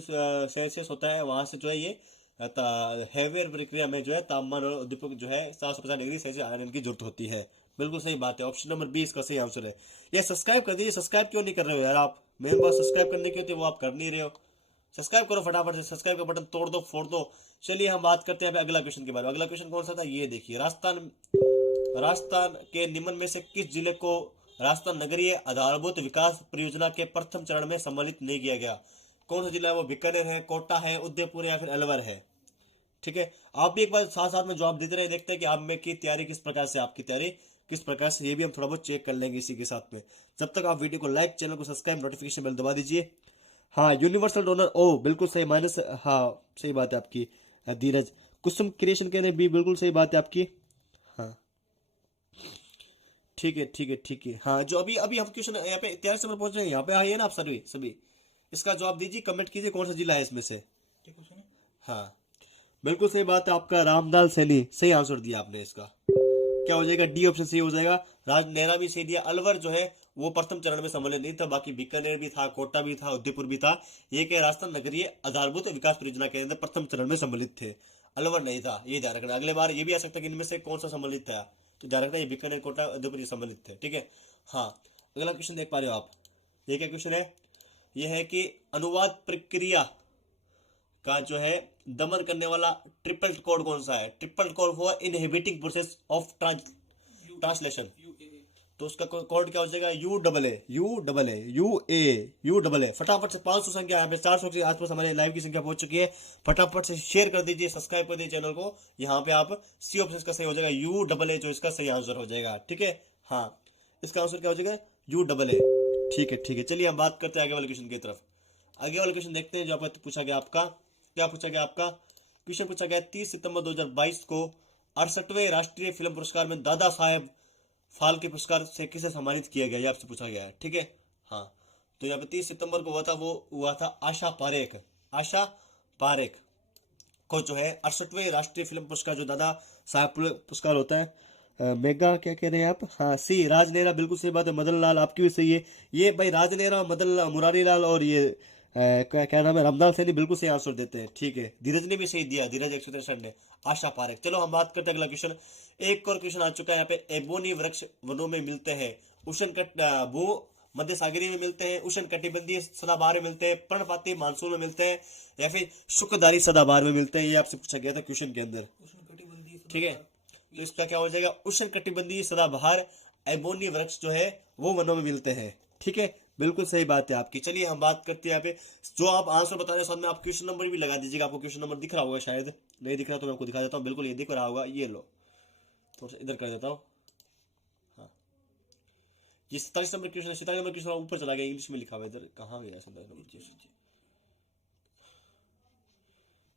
सेल्सियस होता है वहां से जो है ये हेवियर प्रक्रिया में जो है तापमान और उद्दीपक जो है 450 डिग्री सेल्सियस आयरन की जरूरत होती है। बिल्कुल सही बात है, ऑप्शन नंबर 20 का सही आंसर है। ये सब्सक्राइब कर दीजिए, सब्सक्राइब क्यों नहीं कर रहे हो यार आप? मेरे पास सब्सक्राइब करने की होती है वो आप कर नहीं रहे हो। सब्सक्राइब करो फटाफट से, सब्सक्राइब का बटन तोड़ दो, फोड़ दो। चलिए हम बात करते हैं अगला क्वेश्चन के बारे में। अगला क्वेश्चन कौन सा था ये देखिए, राजस्थान के निम्न में से किस जिले को राजस्थान नगरीय आधारभूत विकास परियोजना के प्रथम चरण में सम्मिलित नहीं किया गया? कौन सा जिला है वो? बीकानेर है, कोटा है, उदयपुर है, या फिर अलवर है? ठीक है, आप भी एक बार साथ साथ में जवाब देते रहे, देखते हैं कि आप में की तैयारी किस प्रकार से, आपकी तैयारी किस प्रकार से, ये भी हम थोड़ा बहुत चेक कर लेंगे इसी के साथ में। जब तक आप वीडियो को लाइक, चैनल को सब्सक्राइब, नोटिफिकेशन बेल दबा दीजिए। हाँ, यूनिवर्सल डोनर, ओ बिल्कुल सही, माइनस, हाँ सही बात है आपकी धीरज। कुसुम क्रिएशन के लिए भी बिल्कुल सही बात है आपकी। हाँ ठीक है, ठीक है, ठीक है। हाँ, जो अभी अभी हम क्वेश्चन यहाँ पे 13 नंबर पहुंच रहे हैं, यहाँ पे आइए ना आप सभी सभी, इसका जवाब दीजिए, कमेंट कीजिए कौन सा जिला है इसमें से। ठीक है। हाँ बिल्कुल सही बात है आपका, रामदाल सैनी, सही आंसर दिया आपने इसका। क्या हो जाएगा? डी ऑप्शन सही हो जाएगा। राजनेरा भी सही दिया। अलवर जो है वो प्रथम चरण में सम्मिलित नहीं था, बाकी बीकानेर भी था, कोटा भी था, उदयपुर भी था। ये क्या, राजस्थान नगरीय आधारभूत विकास परियोजना के अंदर प्रथम चरण में सम्मिलित थे, अलवर नहीं था, ये ध्यान रखना। अगले बार ये भी आ सकता है कि इनमें से कौन सा सम्मिलित था, तो ध्यान रखना ये बीकानेर, कोटा, उदयपुर ये सम्मिलित थे। ठीक है, हाँ, अगला क्वेश्चन देख पा रहे हो आप? ये क्या क्वेश्चन है? ये है कि अनुवाद प्रक्रिया का जो है दमन करने वाला ट्रिपल कोड कौन सा है? ट्रिपल कोड हुआ इनहिबिटिंग प्रोसेस ऑफ ट्रांसलेशन, तो उसका कोड क्या हो जाएगा? U double A, U double A, U A, U double A. फटाफट से 500 संख्या, यहाँ पे 400 के आसपास हमारे लाइव की संख्या पहुंच चुकी है। फटाफट से शेयर कर दीजिए, सब्सक्राइब कर दीजिए चैनल को। यहाँ पे आप सी ऑप्शन का सही हो जाएगा, यू डबल ए, जो इसका सही आंसर हो जाएगा। ठीक है, हाँ, इसका आंसर क्या हो जाएगा? U double A. ठीक है, ठीक है, चलिए हम बात करते हैं आगे वाले क्वेश्चन की तरफ। आगे वाले क्वेश्चन देखते हैं जो आपको पूछा गया आपका। क्या पूछा गया आपका? क्वेश्चन पूछा गया 30 सितंबर 2022 को 68वें राष्ट्रीय फिल्म पुरस्कार में दादा साहेब फाल्के पुरस्कार से किसे सम्मानित किया गया, ये आपसे पूछा गया है। ठीक है, हाँ, तो यहाँ पे 30 सितंबर को हुआ था, वो हुआ था आशा पारेख। आशा पारेख को जो है 68वें राष्ट्रीय फिल्म पुरस्कार, जो दादा साहब पुरस्कार होता है, मेगा क्या कह रहे हैं आप? हाँ, सी राजनेरा, बिल्कुल सही बात है। मदन लाल, आपकी भी सही है। ये भाई राजनेरा, मुरारी लाल और ये क्या नाम है, रामदास सैनी, बिल्कुल सही आंसर देते हैं। ठीक है, धीरज ने भी सही दिया, धीरज 163 ने। आशा पारेख। चलो हम बात करते हैं अगला क्वेश्चन। एक और क्वेश्चन आ चुका है यहाँ पे। एबोनी वृक्ष वनों में मिलते हैं, उष्ण भू मध्य सागरीय में मिलते हैं, उष्ण कटिबंधीय सदाबहार में मिलते हैं, पर्णपाती मानसून में मिलते हैं, या फिर शुक्रधारी सदाबहार में मिलते हैं? ये आपसे पूछा गया था क्वेश्चन के अंदर। ठीक है, तो इसका क्या हो जाएगा? उष्ण कटिबंधीय सदाबहार एबोनी वृक्ष जो है वो वनों में मिलते हैं। ठीक है, बिल्कुल सही बात है आपकी। चलिए हम बात करते हैं यहाँ पे, जो आप आंसर बता रहे हैं साथ में आप क्वेश्चन नंबर भी लगा दीजिएगा। आपको क्वेश्चन नंबर दिख रहा होगा, शायद नहीं दिख रहा तो मैं आपको दिखा देता हूँ। बिल्कुल ये दिख रहा होगा, ये लो, थोड़ा सा इधर कर देता हूँ। हाँ, ये 47 नंबर क्वेश्चन है। 47 नंबर क्वेश्चन ऊपर चला गया, इंग्लिश में लिखा हुआ है, इधर कहाँ गया 47 नंबर क्वेश्चन?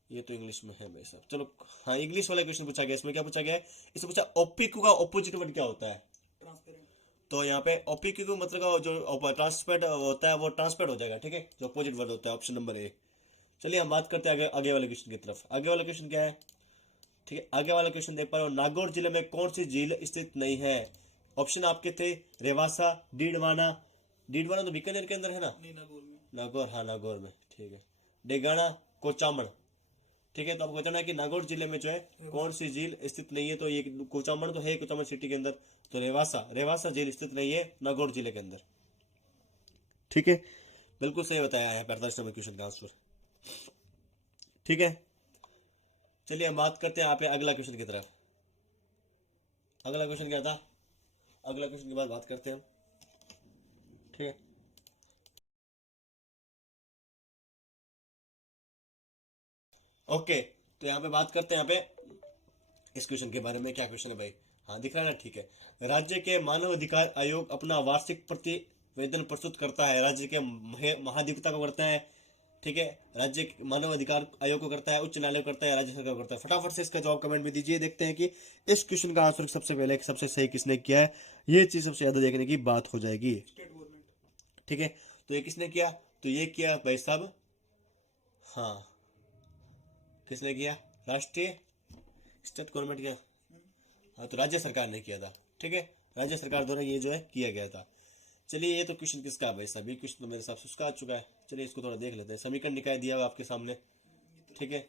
ये तो इंग्लिश में है भाई साहब। चलो, हाँ, इंग्लिश वाला क्वेश्चन पूछा गया। इसमें क्या पूछा गया है? इसमें पूछा ओपीक्यू का ऑपोजिट वर्ड क्या होता है? ट्रांसपेरेंट। तो यहाँ पे ओपीक्यू मतलब जो ट्रांसपेरेंट होता है वो ट्रांसपेरेंट हो जाएगा। ठीक है, जो अपोजिट वर्ड होता है, ऑप्शन नंबर ए। चलिए हम बात करते हैं आगे आगे वाले क्वेश्चन की तरफ। आगे वाला क्वेश्चन क्या है? ठीक है, आगे वाला क्वेश्चन देख पा रहे हो। नागौर जिले में कौन सी झील स्थित नहीं है? ऑप्शन आपके थे रेवासा, डीडवाना। डीडवाना तो बीकानेर के अंदर है ना? नहीं, नागौर में। नागौर, हाँ नागौर में। ठीक है, डेगाना, कोचामण। ठीक है, तो आपको बताना है कि नागौर जिले में जो है कौन सी झील स्थित नहीं है। तो ये कोचामण तो है, कोचामण सिटी के अंदर। तो रेवासा झील स्थित नहीं है नागौर जिले के अंदर। ठीक है, बिल्कुल सही बताया है 45 नंबर क्वेश्चन का आंसर। ठीक है, चलिए हम बात करते हैं यहाँ पे अगला क्वेश्चन की तरफ। अगला क्वेश्चन क्या था? अगला क्वेश्चन के बाद बात करते हैं। ठीक है, ओके, तो यहाँ पे बात करते हैं। यहाँ पे इस क्वेश्चन के बारे में क्या क्वेश्चन है भाई? हाँ दिख रहा है ना, ठीक है। राज्य के मानव अधिकार आयोग अपना वार्षिक प्रतिवेदन प्रस्तुत करता है, राज्य के महाधिवक्ता को करता है, ठीक है, राज्य मानव अधिकार आयोग को करता है, उच्च न्यायालय को करता है, राज्य सरकार को करता है। फटाफट से इसका जवाब कमेंट में दीजिए, देखते हैं कि इस क्वेश्चन का आंसर सबसे पहले सबसे सही किसने किया है। ये चीज सबसे ज्यादा देखने की बात हो जाएगी, स्टेट गवर्नमेंट। ठीक है। तो ये किसने किया? तो ये किया भाई साहब, हाँ किसने किया? राष्ट्रीय स्टेट गवर्नमेंट किया, हाँ तो राज्य सरकार ने किया था, ठीक है, राज्य सरकार द्वारा ये जो है किया गया था। चलिए ये तो क्वेश्चन किसका है भाई साहब? ये क्वेश्चन तो मेरे हिसाब से उसका आ चुका है। चलिए इसको थोड़ा देख लेते हैं। समीकरण निकाय दिया हुआ आपके सामने, ठीक है,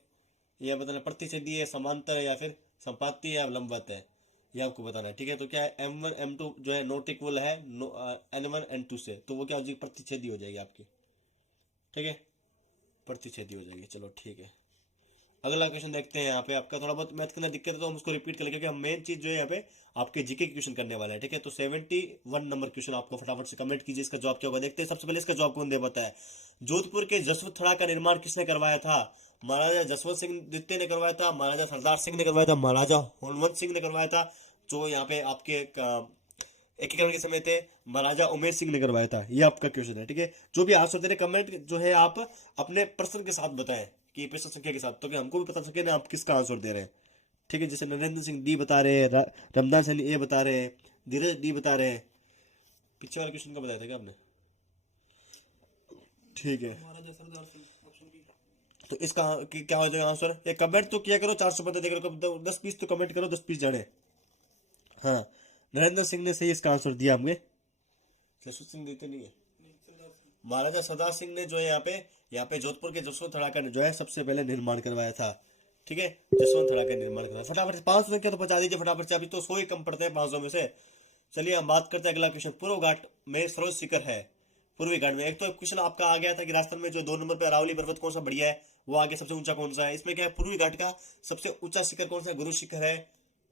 यह बताना प्रतिच्छेदी है, समांतर है, या फिर संपाती है, या लंबवत है, ये आपको बताना है, ठीक है। तो क्या है, M1 M2 जो है नॉट इक्वल है N1 N2 से, तो वो क्या हो जाएगी? प्रतिच्छेदी हो जाएगी आपकी, ठीक है, प्रतिच्छेदी हो जाएगी। चलो ठीक है, अगला क्वेश्चन देखते हैं। यहाँ पे आपका थोड़ा बहुत मैथ करना दिक्कत है तो हम उसको रिपीट कर लेंगे, क्योंकि हम मेन चीज जो है यहाँ पे आपके जीके के क्वेश्चन करने वाले हैं, ठीक है। तो 71 नंबर क्वेश्चन आपको फटाफट से कमेंट कीजिए, इसका जवाब क्या होगा देखते हैं। सबसे पहले इसका जवाब कौन दे पाता है? जोधपुर के जसवंत थड़ा का निर्माण किसने करवाया था? महाराजा जसवंत सिंह द्वितीय ने करवाया था, महाराजा सरदार सिंह ने करवाया था, महाराजा हुनवंत सिंह ने करवाया था, जो यहाँ पे आपके एकीकरण के समय थे महाराजा उमेश सिंह ने करवाया था। ये आपका क्वेश्चन है, ठीक है। जो भी आंसर दे रहे कमेंट जो है आप अपने प्रश्न के साथ बताएं, कि प्रश्न संख्या के साथ, तो कि हमको भी पता सके ना आप किसका आंसर दे रहे हैं, ठीक है। जैसे नरेंद्र सिंह डी बता रहे हैं, रमदान सैनी ए बता रहे हैं, धीरज डी बता रहे हैं। पीछे वाले क्वेश्चन का बताया था क्या आपने? ठीक है, महाराजा सरदार सिंह, ऑप्शन बी। तो इसका क्या हो जाएगा आंसर? ये कमेंट तो किया करो, 400 बंदे देख रहे हो, 10-20 तो कमेंट करो, 10-20 जाने। हाँ नरेंद्र सिंह ने सही इसका आंसर दिया हमने, जसवंत सिंह देते नहीं है, महाराजा सरदार सिंह ने जो है यहाँ पे जोधपुर के जसवंत थड़ा का जो है सबसे पहले निर्माण करवाया था, ठीक है, जसवंत थड़ा का निर्माण करवाया। फटाफट से 500 में क्या तो बचा दीजिए फटाफट से, अभी तो 100 ही कम पड़ते हैं 500 में से। चलिए हम बात करते हैं अगला क्वेश्चन। पूर्व घाट में सर्वोच्च शिखर है, पूर्वी घाट में। एक तो क्वेश्चन आपका आ गया था कि राजस्थान में जो 2 नंबर पे अरावली पर्वत कौन सा बढ़िया है, वो आगे सबसे ऊंचा कौन सा है? इसमें क्या है, पूर्वी घाट का सबसे ऊंचा शिखर कौन सा है? गुरु शिखर है,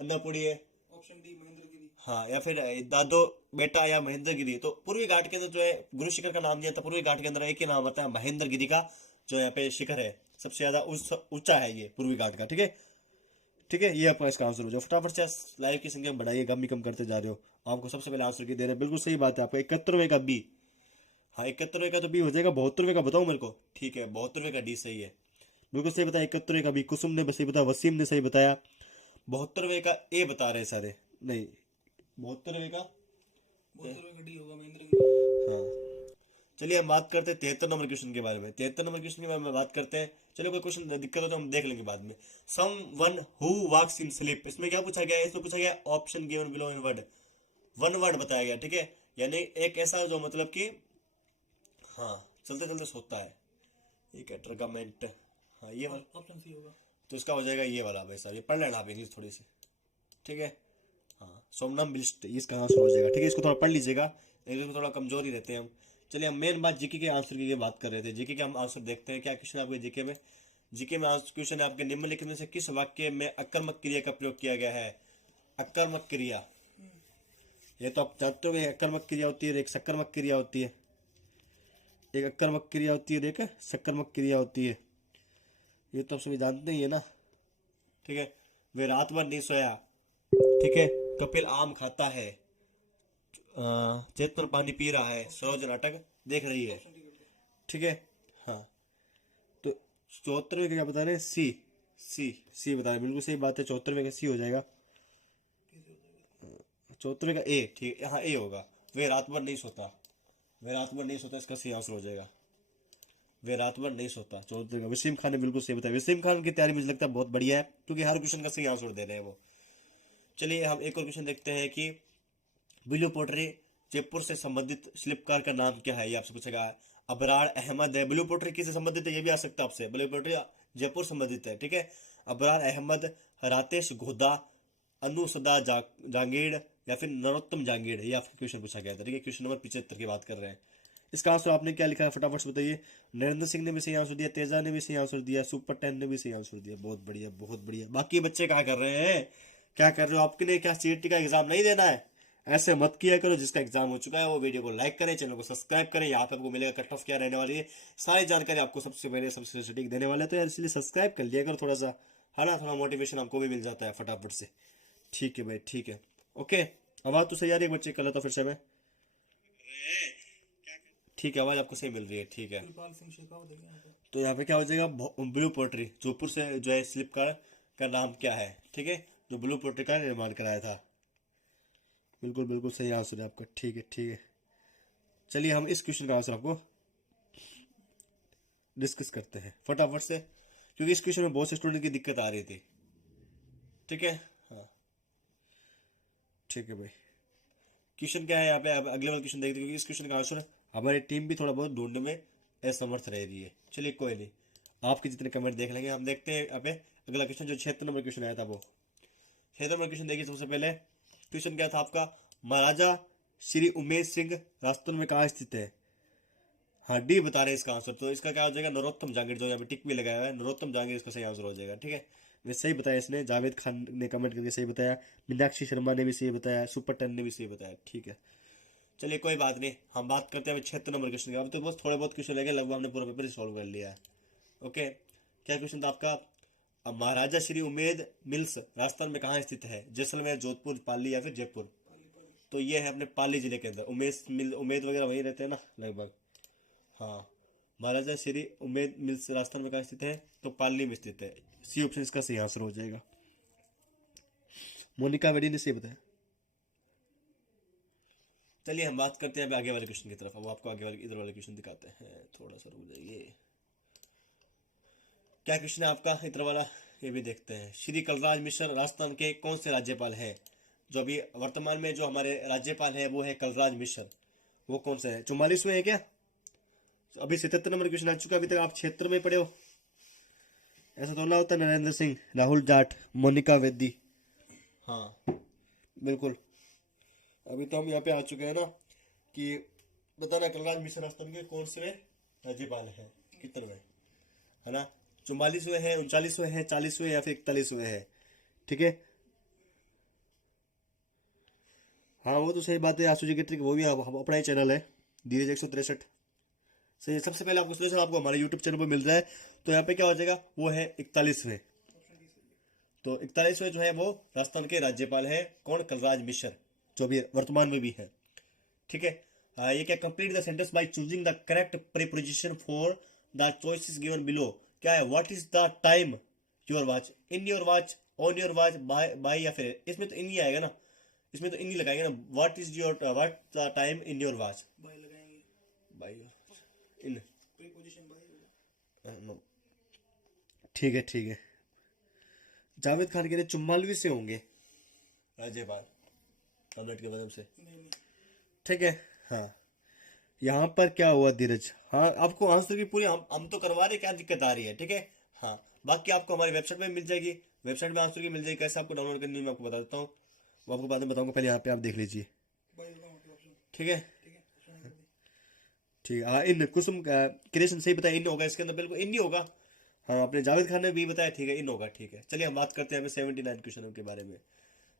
अन्नपूर्णी है, ऑप्शन डी महेंद्रगिरी। हाँ, या फिर दादो बेटा या महेंद्रगिरी। तो पूर्वी घाट के अंदर जो है गुरु शिखर का नाम दिया था, पूर्वी घाट के अंदर एक ही नाम आता है महेंद्रगिरी का, जो यहाँ पे शिखर है सबसे ज्यादा ऊंचा है ये पूर्वी घाट का, ठीक है, ठीक है। ये आपका इसका आंसर हो जाए। फटाफट से लाइव की संख्या बढ़ाइए, कम ही कम करते जा रहे हो। आपको सबसे पहले आंसर की दे रहे हैं, बिल्कुल सही बात है। आपका 71वें का बी, हाँ 71वें का तो बी हो जाएगा। 72वें का बताओ मेरे को, ठीक है, 72वें का डी सही है, बिल्कुल सही बताया। 71वें का बी कुसुम ने सही बताया, वसीम ने सही बताया। 72वें का ए बता रहे सारे, नहीं 72वें का डी होगा महेंद्रगिरी। हाँ। चलिए हम बात करते हैं 73 नंबर क्वेश्चन के बारे में। 73 नंबर क्वेश्चन के बारे में बात करते हैं। चलो कोई क्वेश्चन दिक्कत हो तो हम देख लेंगे बाद में। Someone who walks in sleep, इसमें क्या पूछा गया है? इसमें पूछा गया option given below in word, one word बताया गया, ठीक है, यानी एक ऐसा जो मतलब कि हाँ चलते चलते सोता है, एक एट्रगामेंट, हाँ ये वाला ऑप्शन सी होगा। तो इसका हो जाएगा ये वाला भाई साहब। ये पढ़ लेना आप इंग्लिश थोड़ी सी, ठीक है, हाँ सोमनाम बिलिस्ट इसका आंसर हो जाएगा, ठीक है। इसको थोड़ा पढ़ लीजिएगा, इंग्लिश में थोड़ा कमजोर ही रहते हैं हम। चलिए हम मेन बात जीके के आंसर की बात कर रहे थे। जीके के हम आंसर देखते हैं क्या क्वेश्चन आपके जीके में। जीके में क्वेश्चन है आपके, निम्नलिखित में से किस वाक्य में अकर्मक क्रिया का प्रयोग किया गया है? अकर्मक क्रिया, ये तो आप जानते हो कि अकर्मक क्रिया होती है, एक सकर्मक क्रिया होती है, एक अकर्मक क्रिया होती है, एक सकर्मक क्रिया होती है, ये तो आप सभी जानते ही है ना, ठीक है। वे रात भर नहीं सोया, ठीक है, कपिल आम खाता है, चेतन पानी पी रहा है, सरोज नाटक देख रही है, ठीक है, हाँ। तो 74वें का क्या बता रहे हैं? सी, सी बता रहे हैं, बिल्कुल सही बात है। 74वें का सी हो जाएगा, 74वें का ए, ठीक है, हाँ ए होगा। वे रात भर नहीं सोता, वे रात भर नहीं सोता, इसका सही आंसर हो जाएगा। वे रात भर नहीं सोता, 74वें का। वसीम खान ने बिल्कुल सही बताया। वसीम खान की तैयारी मुझे लगता है बहुत बढ़िया है, क्योंकि हर क्वेश्चन का सही आंसर दे रहे हैं वो। चलिए हम एक और क्वेश्चन देखते हैं कि ब्लू पोट्री जयपुर से संबंधित शिल्पकार का नाम क्या है? ये आपसे पूछेगा। अबरार अहमद है। ब्लू पोट्री किससे संबंधित है? ये भी आ सकता है आपसे। ब्लू पोट्री जयपुर संबंधित है, ठीक है। अबरार अहमद, रातेश घोदा, अनुसदा जांगीड़ या फिर नरोत्तम जांगीड़, ये आपका क्वेश्चन पूछा गया था, ठीक है। क्वेश्चन नंबर 75 की बात कर रहे हैं। इसका आंसर आपने क्या लिखा है फटाफट से बताइए। नरेंद्र सिंह ने भी सही आंसर दिया, तेजा ने भी सही आंसर दिया, सुपर 10 ने भी सही आंसर दिया। बहुत बढ़िया, बहुत बढ़िया। बाकी बच्चे क्या कर रहे हैं, क्या कर रहे हो? आपके लिए क्या सीईटी का एग्जाम नहीं देना है? ऐसे मत किया करो। जिसका एग्जाम हो चुका है वो वीडियो को लाइक करें, चैनल को सब्सक्राइब करें। यहाँ पे आपको मिलेगा कट ऑफ क्या रहने वाली है, सारी जानकारी आपको सबसे पहले सबसे सटीक देने वाले, तो यार इसलिए सब्सक्राइब कर लिया करो थोड़ा सा। है ना, थोड़ा मोटिवेशन हमको भी मिल जाता है फटाफट से। ठीक है भाई, ठीक है, ओके। आवाज़ तो सही आ रही है, बच्चे कर तो फिर से मैं, ठीक है, आवाज़ आपको सही मिल रही है, ठीक है। कृपाल सिंह शेखावत है यहाँ पे। तो यहाँ पे क्या हो जाएगा, ब्लू पोट्री जोधपुर से जो है स्लिप का नाम क्या है, ठीक है, जो ब्लू पोट्री का निर्माण कराया था। बिल्कुल बिल्कुल सही आंसर है आपका, ठीक है ठीक है। चलिए हम इस क्वेश्चन का आंसर आपको डिस्कस करते हैं फटाफट से, क्योंकि इस क्वेश्चन में बहुत से स्टूडेंट की दिक्कत आ रही थी, ठीक है। हाँ ठीक है भाई, क्वेश्चन क्या है यहाँ पे, अब अगले वाला क्वेश्चन देखते हैं, क्योंकि इस क्वेश्चन का आंसर हमारी टीम भी थोड़ा बहुत ढूंढने में असमर्थ रह रही है। चलिए कोई नहीं, आपके जितने कमेंट देख लेंगे, हम देखते हैं यहाँ पे अगला क्वेश्चन, जो 76 नंबर क्वेश्चन आया था वो 76 नंबर क्वेश्चन देखिए। सबसे पहले क्वेश्चन क्या था आपका, महाराजा श्री उमेश सिंह राजस्थान में कहाँ स्थित है। हाँ डी बता रहे हैं इसका आंसर, तो इसका क्या हो जाएगा, नरोत्तम जहांगीर, जो यहाँ पे टिक भी लगाया हुआ है, नरोत्तम जहांगीर इसका सही आंसर हो जाएगा, ठीक है। वे सही बताया इसने, जावेद खान ने कमेंट करके सही बताया, मीनाक्षी शर्मा ने भी सही बताया, सुपर 10 ने भी सही बताया, ठीक है। चलिए कोई बात नहीं, हम बात करते हैं 76 नंबर क्वेश्चन का। अब तो बस थोड़े बहुत क्वेश्चन लगे, लगभग हमने पूरा पेपर ही सॉल्व कर लिया है, ओके। क्या क्वेश्चन था आपका, अब महाराजा श्री उमेद मिल्स राजस्थान में कहाँ स्थित है, जैसलमेर, जोधपुर, पाली या फिर जयपुर। तो ये है अपने पाली जिले के अंदर, उमेद वगैरह वहीं रहते हैं ना लगभग। हाँ, महाराजा श्री उमेद मिल्स राजस्थान में कहाँ स्थित है, तो पाली में स्थित है। सी ऑप्शन इसका सही आंसर हो जाएगा। मोनिका वेडी ने सही बताया। चलिए हम बात करते हैं अभी आगे वाले क्वेश्चन की तरफ। अब आपको आगे वाले इधर वाले क्वेश्चन दिखाते हैं, थोड़ा सा रुक जाइए। क्या क्वेश्चन है आपका इधर वाला, ये भी देखते हैं। श्री कलराज मिश्र राजस्थान के कौन से राज्यपाल हैं, जो अभी वर्तमान में जो हमारे राज्यपाल हैं वो है कलराज मिश्र, वो कौन सा है, 44वें है क्या। अभी 77 नंबर क्वेश्चन आ चुका है, अभी तक आप क्षेत्र में पढ़े हो, ऐसा तो ना होता। नरेंद्र सिंह, राहुल जाट, मोनिका वेदी, हाँ बिल्कुल। अभी तो हम यहाँ पे आ चुके हैं ना, कि बताना कलराज मिश्र राजस्थान के कौन से राज्यपाल हैं, कितने, है ना, 44वें हैं, 39वें हैं, 40वें या फिर 41वें हैं, ठीक है। हाँ वो तो सही बात है, आशु जी की ट्रिक, वो भी हम अपना ही चैनल है धीरज 163। सही है, सबसे पहले आपको सोल्यूशन आपको हमारे यूट्यूब चैनल पर मिल रहा है। तो यहाँ पे क्या हो जाएगा, वो है 41वें। तो 41वें जो है वो राजस्थान के राज्यपाल है, कौन, कलराज मिश्र, जो भी वर्तमान में भी है, ठीक है। ये क्या, complete the sentence by choosing the correct preposition for the choices given below. क्या है, what is the time your watch, in your watch, on your watch, by या फिर, इसमें तो इन ही आएगा ना, इसमें तो इन ही लगाएंगे ना, what is your, what the time in your watch, by लगाएंगे, बाय इन, प्रीपोजिशन बाय होगा। नो, ठीक है ठीक है। जावेद खान के लिए 44 से होंगे राज्यपाल, कमेंट के माध्यम से, नहीं नहीं, ठीक है। हाँ, यहाँ पर क्या हुआ धीरज, हाँ आपको आंसर की पूरी हम तो करवा रहे, क्या दिक्कत आ रही है, ठीक है। हाँ बाकी आपको हमारी वेबसाइट में मिल जाएगी, वेबसाइट में आंसर की मिल जाएगी, कैसे आपको डाउनलोड करनी है मैं आपको बता देता हूँ, वो आपको बाद में बताऊंगा, पहले यहाँ पे आप देख लीजिए, बाय होगा वहाँ पे ऑप्शन, ठीक है। ठीक है, ऑप्शन कर दे। ठीक है, हाँ इन कुसुम क्रिएशन सही बताया, इन होगा इसके अंदर, बिल्कुल इन ही होगा। हाँ अपने जावेद खान ने भी बताया, ठीक है इन होगा, ठीक है। चलिए हम बात करते हैं 79 क्वेश्चन के बारे में।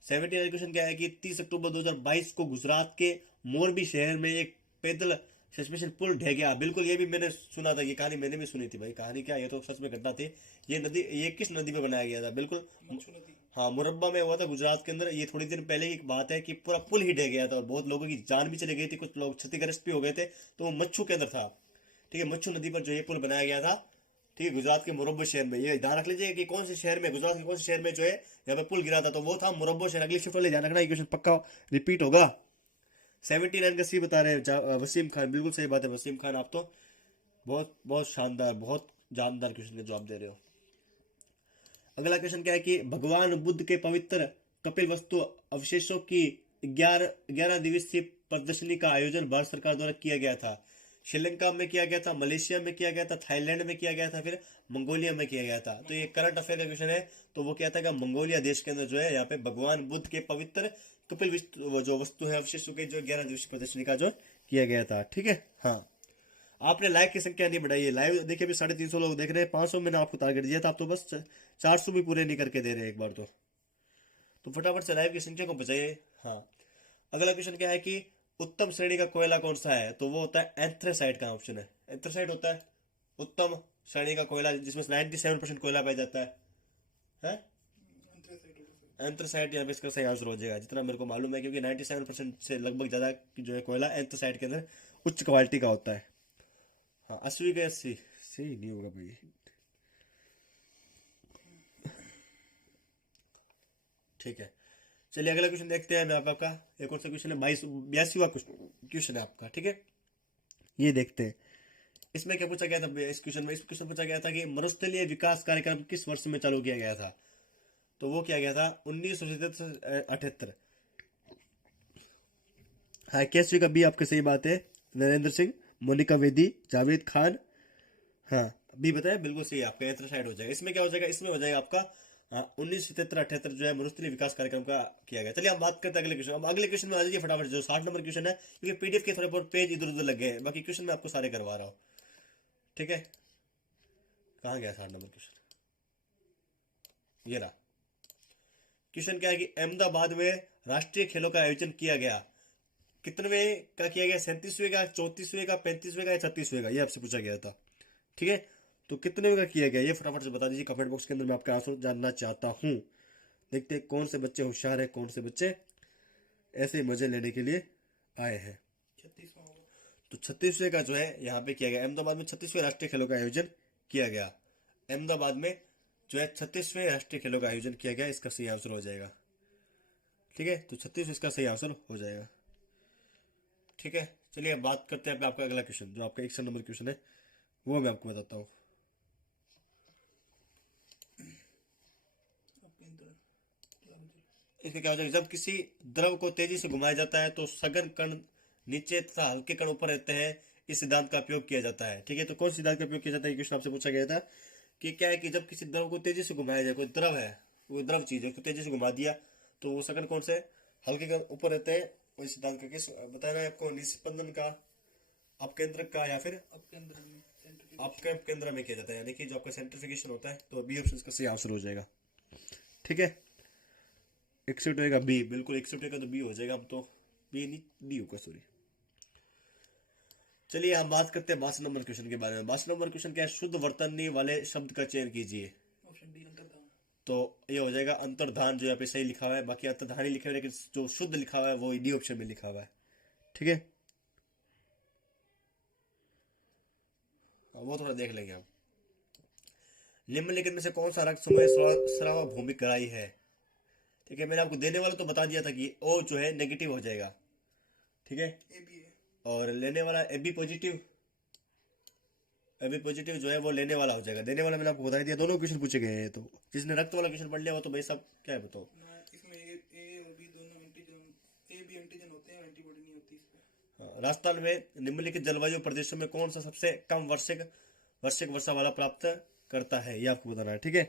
79 क्वेश्चन क्या है कि 30 अक्टूबर 2022 को गुजरात के मोरबी शहर में एक पैदल सस्पेंशन पुल ढह गया। बिल्कुल, ये भी मैंने सुना था, ये कहानी मैंने भी सुनी थी भाई, कहानी क्या, ये तो सच में घटना थी। ये नदी, ये किस नदी पे बनाया गया था, बिल्कुल, मच्छू नदी, हाँ मुरब्बा में हुआ था गुजरात के अंदर। ये थोड़ी दिन पहले की बात है कि पूरा पुल ही ढह गया था और बहुत लोगों की जान भी चली गई थी, कुछ लोग क्षतिग्रस्त भी हो गए थे। तो वो मच्छू के अंदर था, ठीक है, मच्छू नदी पर जो ये पुल बनाया गया था, ठीक है, गुजरात के मुरब्बा शहर में। ये ध्यान रख लीजिए कि कौन से शहर में, गुजरात के कौन से शहर में जो है यहाँ पे पुल गिरा था, तो वो था मुरब्बा शहर। अगली शिफ्ट वाले ध्यान रखना, ये क्वेश्चन पक्का रिपीट होगा। 79 का सी बता रहे हैं वसीम खान, बिल्कुल सही बात है वसीम खान, आप तो बहुत बहुत शानदार, बहुत जानदार क्वेश्चन का जवाब दे रहे हो। अगला क्वेश्चन क्या है कि भगवान बुद्ध के पवित्र कपिल वस्तु अवशेषों की 11 दिवसीय प्रदर्शनी का आयोजन भारत सरकार द्वारा किया गया था। श्रीलंका में किया गया था, मलेशिया में किया गया था, थाईलैंड में किया गया था, फिर मंगोलिया में किया गया था। तो ये करंट अफेयर का क्वेश्चन है। तो वो क्या था कि मंगोलिया देश के अंदर जो है यहाँ पे भगवान बुद्ध के पवित्र कपिल जो वस्तु है अवशेषों के जो 11 दिवसीय प्रदर्शनी का जो किया गया था, ठीक है। हाँ आपने लाइक की संख्या नहीं बढ़ाई है, लाइव देखिए अभी 350 लोग देख रहे हैं, 500 मैंने आपको टारगेट दिया था, आप तो बस 400 भी पूरे नहीं करके दे रहे हैं एक बार तो फटाफट से लाइव की संख्या को बचाइए। हाँ अगला क्वेश्चन क्या है कि उत्तम श्रेणी का कोयला कौन सा है, तो वो होता है एंथ्रेसाइट का ऑप्शन है। एंथ्रेसाइट होता है उत्तम श्रेणी का कोयला, जिसमें 97% कोयला पाया जाता है। है एंथ्रेसाइट एंथ्रासाइट। यहाँ पे इसका सही आंसर हो जाएगा जितना मेरे को मालूम है, क्योंकि 97% से लगभग ज़्यादा जो है कोयला एंथ्रासाइट के अंदर उच्च क्वालिटी का होता है। हाँ 80 का 80 सही नहीं होगा भाई। ठीक है, चलिए अगला क्वेश्चन देखते हैं। मैं आपका एक और सा क्वेश्चन है, 82वां क्वेश्चन है आपका। ठीक है, ये देखते हैं इसमें क्या पूछा गया था। इस क्वेश्चन पूछा गया था कि मरुस्थलीय विकास कार्यक्रम किस वर्ष में चालू किया गया था। तो वो किया गया था 1977-78। हाँ 81 का बी आपकी सही बात है, नरेंद्र सिंह, मोनिका वेदी, जावेद खान। हाँ बी बताया बिल्कुल सही, आपका एंथ्रासाइड हो जाएगा। इसमें क्या हो जाएगा, इसमें हो जाएगा आपका 1977-78 जो है मरुस्थलीय विकास कार्यक्रम का किया गया। चलिए हम बात करते हैं अगले क्वेश्चन। अब अगले क्वेश्चन में आ जाइए फटाफट, जो 60 नंबर क्वेश्चन है, क्योंकि पीडीएफ के थोड़े बहुत पेज इधर उधर लगे हैं, बाकी क्वेश्चन मैं आपको सारे करवा रहा हूँ। ठीक है, कहाँ गया 60 नंबर क्वेश्चन, ये रहा। क्वेश्चन क्या है कि अहमदाबाद में राष्ट्रीय खेलों का आयोजन किया गया, कितनवें का किया गया, 37वें का, 34वें का, 35वें का या 36वें का, ये आपसे पूछा गया था। ठीक है, तो कितने का किया गया ये फटाफट से बता दीजिए कमेंट बॉक्स के अंदर, मैं आपका आंसर जानना चाहता हूँ। देखते हैं कौन से बच्चे होशियार है, कौन से बच्चे ऐसे मजे लेने के लिए आए हैं। 36वां होगा। तो 36वें का जो है यहाँ पे किया गया, अहमदाबाद में 36वें राष्ट्रीय खेलों का आयोजन किया गया। अहमदाबाद में जो है 36वें राष्ट्रीय खेलों का आयोजन किया गया, इसका सही आंसर हो जाएगा। ठीक है, तो 36 इसका सही आंसर हो जाएगा। ठीक है, चलिए अब बात करते हैं आपका अगला क्वेश्चन, जो आपका 61 नंबर क्वेश्चन है वो मैं आपको बताता हूँ। इसका क्या हो जाएगा, जब किसी द्रव को तेजी से घुमाया जाता है तो सघन कण नीचे तथा हल्के कण ऊपर रहते हैं, इस सिद्धांत का उपयोग किया जाता है। ठीक है, तो कौन सिद्धांत का उपयोग किया जाता है, क्वेश्चन आपसे पूछा गया था कि क्या है कि जब किसी द्रव को तेजी से घुमाया जाए, कोई द्रव है, कोई द्रव चीज है, उसको तेजी से घुमा दिया तो वो सघन कौन से हल्के कण ऊपर रहते हैं, वही सिद्धांत का किस बताना है आपको, निस्पंदन का, अपकेंद्रक का, या फिर आपके अंदर में सेंट्रीफ्यूज। आपके केंद्र में किया जाता है, यानी कि जो आपका सेंट्रिफिकेशन होता है। तो बी ऑप्शन का सही आंसर हो जाएगा। ठीक है, 61 का बी, बिल्कुल 61 का तो बी हो जाएगा। अब तो बी नहीं डी होगा, सॉरी। चलिए हम बात करते हैं 62 नंबर क्वेश्चन के बारे में। 62 नंबर क्वेश्चन क्या है, शुद्ध वर्तनी वाले शब्द का चयन कीजिए। ऑप्शन डी अंतर्धान। तो ये हो जाएगा अंतर्धान, जो यहाँ पे सही लिखा हुआ है, बाकी अंतर्धान ही लिखा हुआ है, लेकिन जो शुद्ध लिखा हुआ है वो डी ऑप्शन में लिखा हुआ है। ठीक है, वो थोड़ा देख लेंगे हम। निम्नलिखित में से कौन सा रक्त समूह स्राव भूमि कराई है। ठीक है, मैंने आपको देने वाला तो बता दिया था कि ओ जो है नेगेटिव हो जाएगा। ठीक है, ए बी है। और लेने वाला A B positive, A B positive जो है वो लेने वाला हो जाएगा। देने वाला मैंने आपको बता दिया, दोनों क्वेश्चन पूछे गए हैं। तो जिसने रक्त वाला क्वेश्चन पढ़ लिया वो तो भाई सब क्या है बताओ। ना इसमें ए और बी दोनों एंटीजन, ए बी एंटीजन होते हैं, एंटीबॉडी नहीं होती इस पे। हाँ, राजस्थान में निम्नलिखित जलवायु प्रदेशों में कौन सा सबसे कम वार्षिक वार्षिक वर्षा वाला प्राप्त करता है, ये आपको बताना है। ठीक है,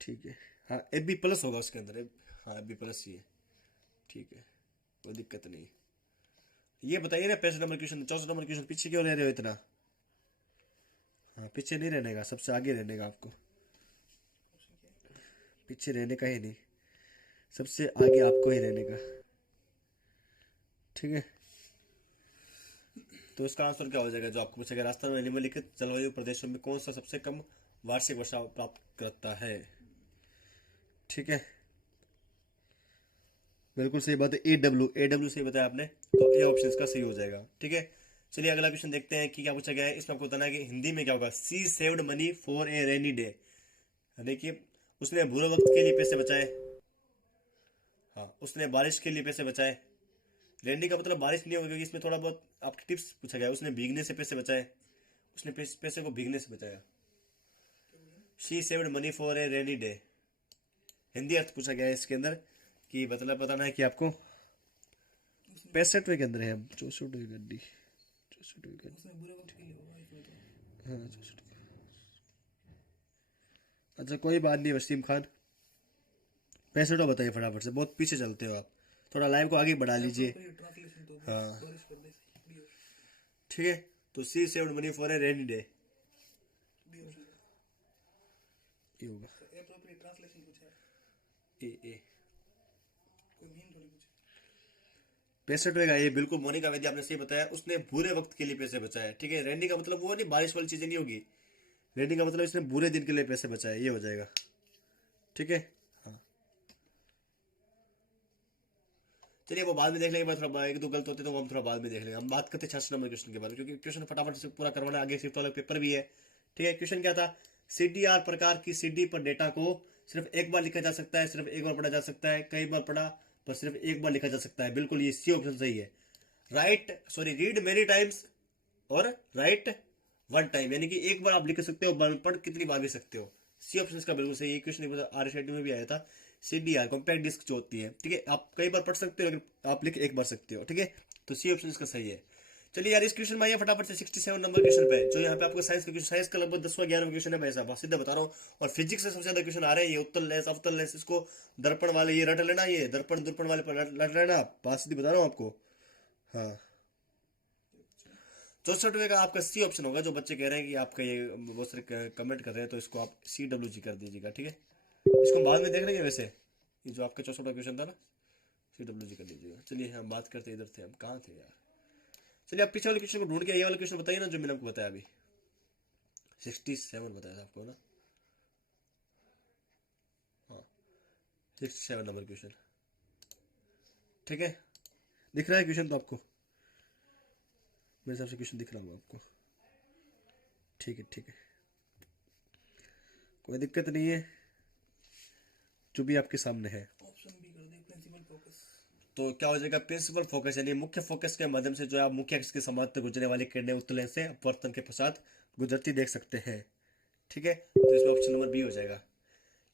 ठीक है, हाँ ए बी प्लस होगा उसके अंदर, हाँ ए बी प्लस ही है। ठीक है, कोई दिक्कत नहीं। ये बताइए ना 65 नंबर क्वेश्चन, 64 नंबर क्वेश्चन पीछे क्यों रह रहे हो इतना। हाँ पीछे नहीं रहने का, सबसे आगे रहने का आपको, ऑप्शन क्या है? पीछे रहने का ही नहीं, सबसे आगे आपको ही रहने का। ठीक है, तो इसका आंसर क्या हो जाएगा जो आपको पूछेगा, राजस्थान में निम्नलिखित जलवायु प्रदेशों में कौन सा सबसे कम वार्षिक वर्षा प्राप्त करता है। ठीक है, बिल्कुल सही बात है, ए डब्ल्यू सही बताया आपने, तो ए ऑप्शन इसका सही हो जाएगा। ठीक है, चलिए अगला क्वेश्चन देखते हैं कि क्या पूछा गया है। इसमें आपको बताना है कि हिंदी में क्या होगा, she saved money for a rainy day, यानी कि उसने बुरे वक्त के लिए पैसे बचाए। हाँ, उसने बारिश के लिए पैसे बचाए। रेनी का मतलब बारिश नहीं होगा, क्योंकि इसमें थोड़ा बहुत आपकी टिप्स पूछा गया है। उसने भीगने से पैसे बचाए, उसने पैसे को भीगने से बचाया। She saved money for a rainy day, Hindi अर्थ पूछा गया है इसके अंदर कि मतलब बताना है कि आपको 65वें के अंदर है, 64वें गड्डी, 64वें गड्डी, उसने बुरे वक्त के लिए होगा इसमें तो। हाँ 64। अच्छा कोई बात नहीं वसीम खान, 65 बताइए फटाफट से, बहुत पीछे चलते हो आप, थोड़ा लाइव को आगे बढ़ा लीजिए। ट्रांसलेशन तो हाँ। बारिश प्रदेश बी ऑप्शन। ठीक है, तो she saved money for a rainy day, B option ये होगा एप्रोप्रिएट ट्रांसलेशन पूछा है, ए। कोई मीन थोड़ी पूछा। 65वें का ये बिल्कुल मोनिका वैद्य आपने सही बताया, उसने बुरे वक्त के लिए पैसे बचाए। ठीक है, रेनी का मतलब वो नहीं बारिश वाली चीजें नहीं होगी, रेनी का मतलब इसने बुरे दिन के लिए पैसे बचाए, ये हो जाएगा। ठीक है। हाँ चलिए वो बाद में देख लेंगे, थोड़ा एक दो गलत होते तो वो हम थोड़ा बाद में देख लेंगे। हम बात करते हैं 66 नंबर क्वेश्चन के बारे में, क्योंकि क्वेश्चन फटाफट से पूरा करवाना, आगे शिफ्ट वाला पेपर भी है। ठीक है, क्वेश्चन क्या था, सीडीआर प्रकार की सीडी पर डेटा को सिर्फ एक बार लिखा जा सकता है, सिर्फ एक बार पढ़ा जा सकता है, कई बार पढ़ा पर सिर्फ एक बार लिखा जा सकता है। बिल्कुल ये सी ऑप्शन सही है। रीड मेनी टाइम्स और राइट वन टाइम, यानी कि एक बार आप लिख सकते हो, पढ़ कितनी बार भी सकते हो। सी ऑप्शन का बिल्कुल सही है। क्वेश्चन आरएसआईटी में भी आया था, सीडीआर कॉम्पैक्ट डिस्क जो होती है, ठीक है, आप कई बार पढ़ सकते हो लेकिन आप लिख एक बार सकते हो। ठीक है, तो सी ऑप्शन इसका सही है। चलिए यार इस क्वेश्चन में आइए फटाफट से 67 नंबर क्वेश्चन पे, जो यहाँ पे आपको साइंस का क्वेश्चन, साइंस का लगभग 10वां 11वां क्वेश्चन है, मैं ऐसा सीधा बता रहा हूँ। और फिजिक्स से सबसे ज्यादा क्वेश्चन आ रहे हैं, ये उत्तल लेंस अवतल लेंस, इसको दर्पण वाले ये रट लेना, ये दर्पण दुर्पण वाले पर रट लेना, बात सीधी बता रहा हूँ आपको। हाँ 64वें का आपका सी ऑप्शन होगा। जो बच्चे कह रहे हैं कि आपका ये बहुत सारे कमेंट कर रहे हैं, तो इसको आप CWG कर दीजिएगा। ठीक है, इसको हम बाद में देख लेंगे। वैसे ये जो आपका 64वां क्वेश्चन था ना, CWG कर दीजिएगा। चलिए हम बात करते इधर थे, हम कहाँ थे यार। चलिए आप पीछे वाले क्वेश्चन को ढूंढ के ये वाला क्वेश्चन बताइए ना, जो मैंने आपको बताया अभी 67 बताया था आपको ना। हाँ 67 नंबर क्वेश्चन, ठीक है, दिख रहा है क्वेश्चन तो आपको, मेरे हिसाब से क्वेश्चन दिख रहा होगा आपको। ठीक है ठीक है, कोई दिक्कत नहीं है, जो भी आपके सामने है। ऑप्शन बी कर दे, प्रिंसिपल फोकस। तो क्या हो जाएगा, प्रिंसिपल फोकस, यानी मुख्य फोकस के माध्यम से जो है आप मुख्य अक्ष के समांतर गुजरने वाली किरणें उत्तल लेंस से अपवर्तन के पश्चात गुजरती देख सकते हैं। ठीक है, तो इसमें ऑप्शन नंबर बी हो जाएगा।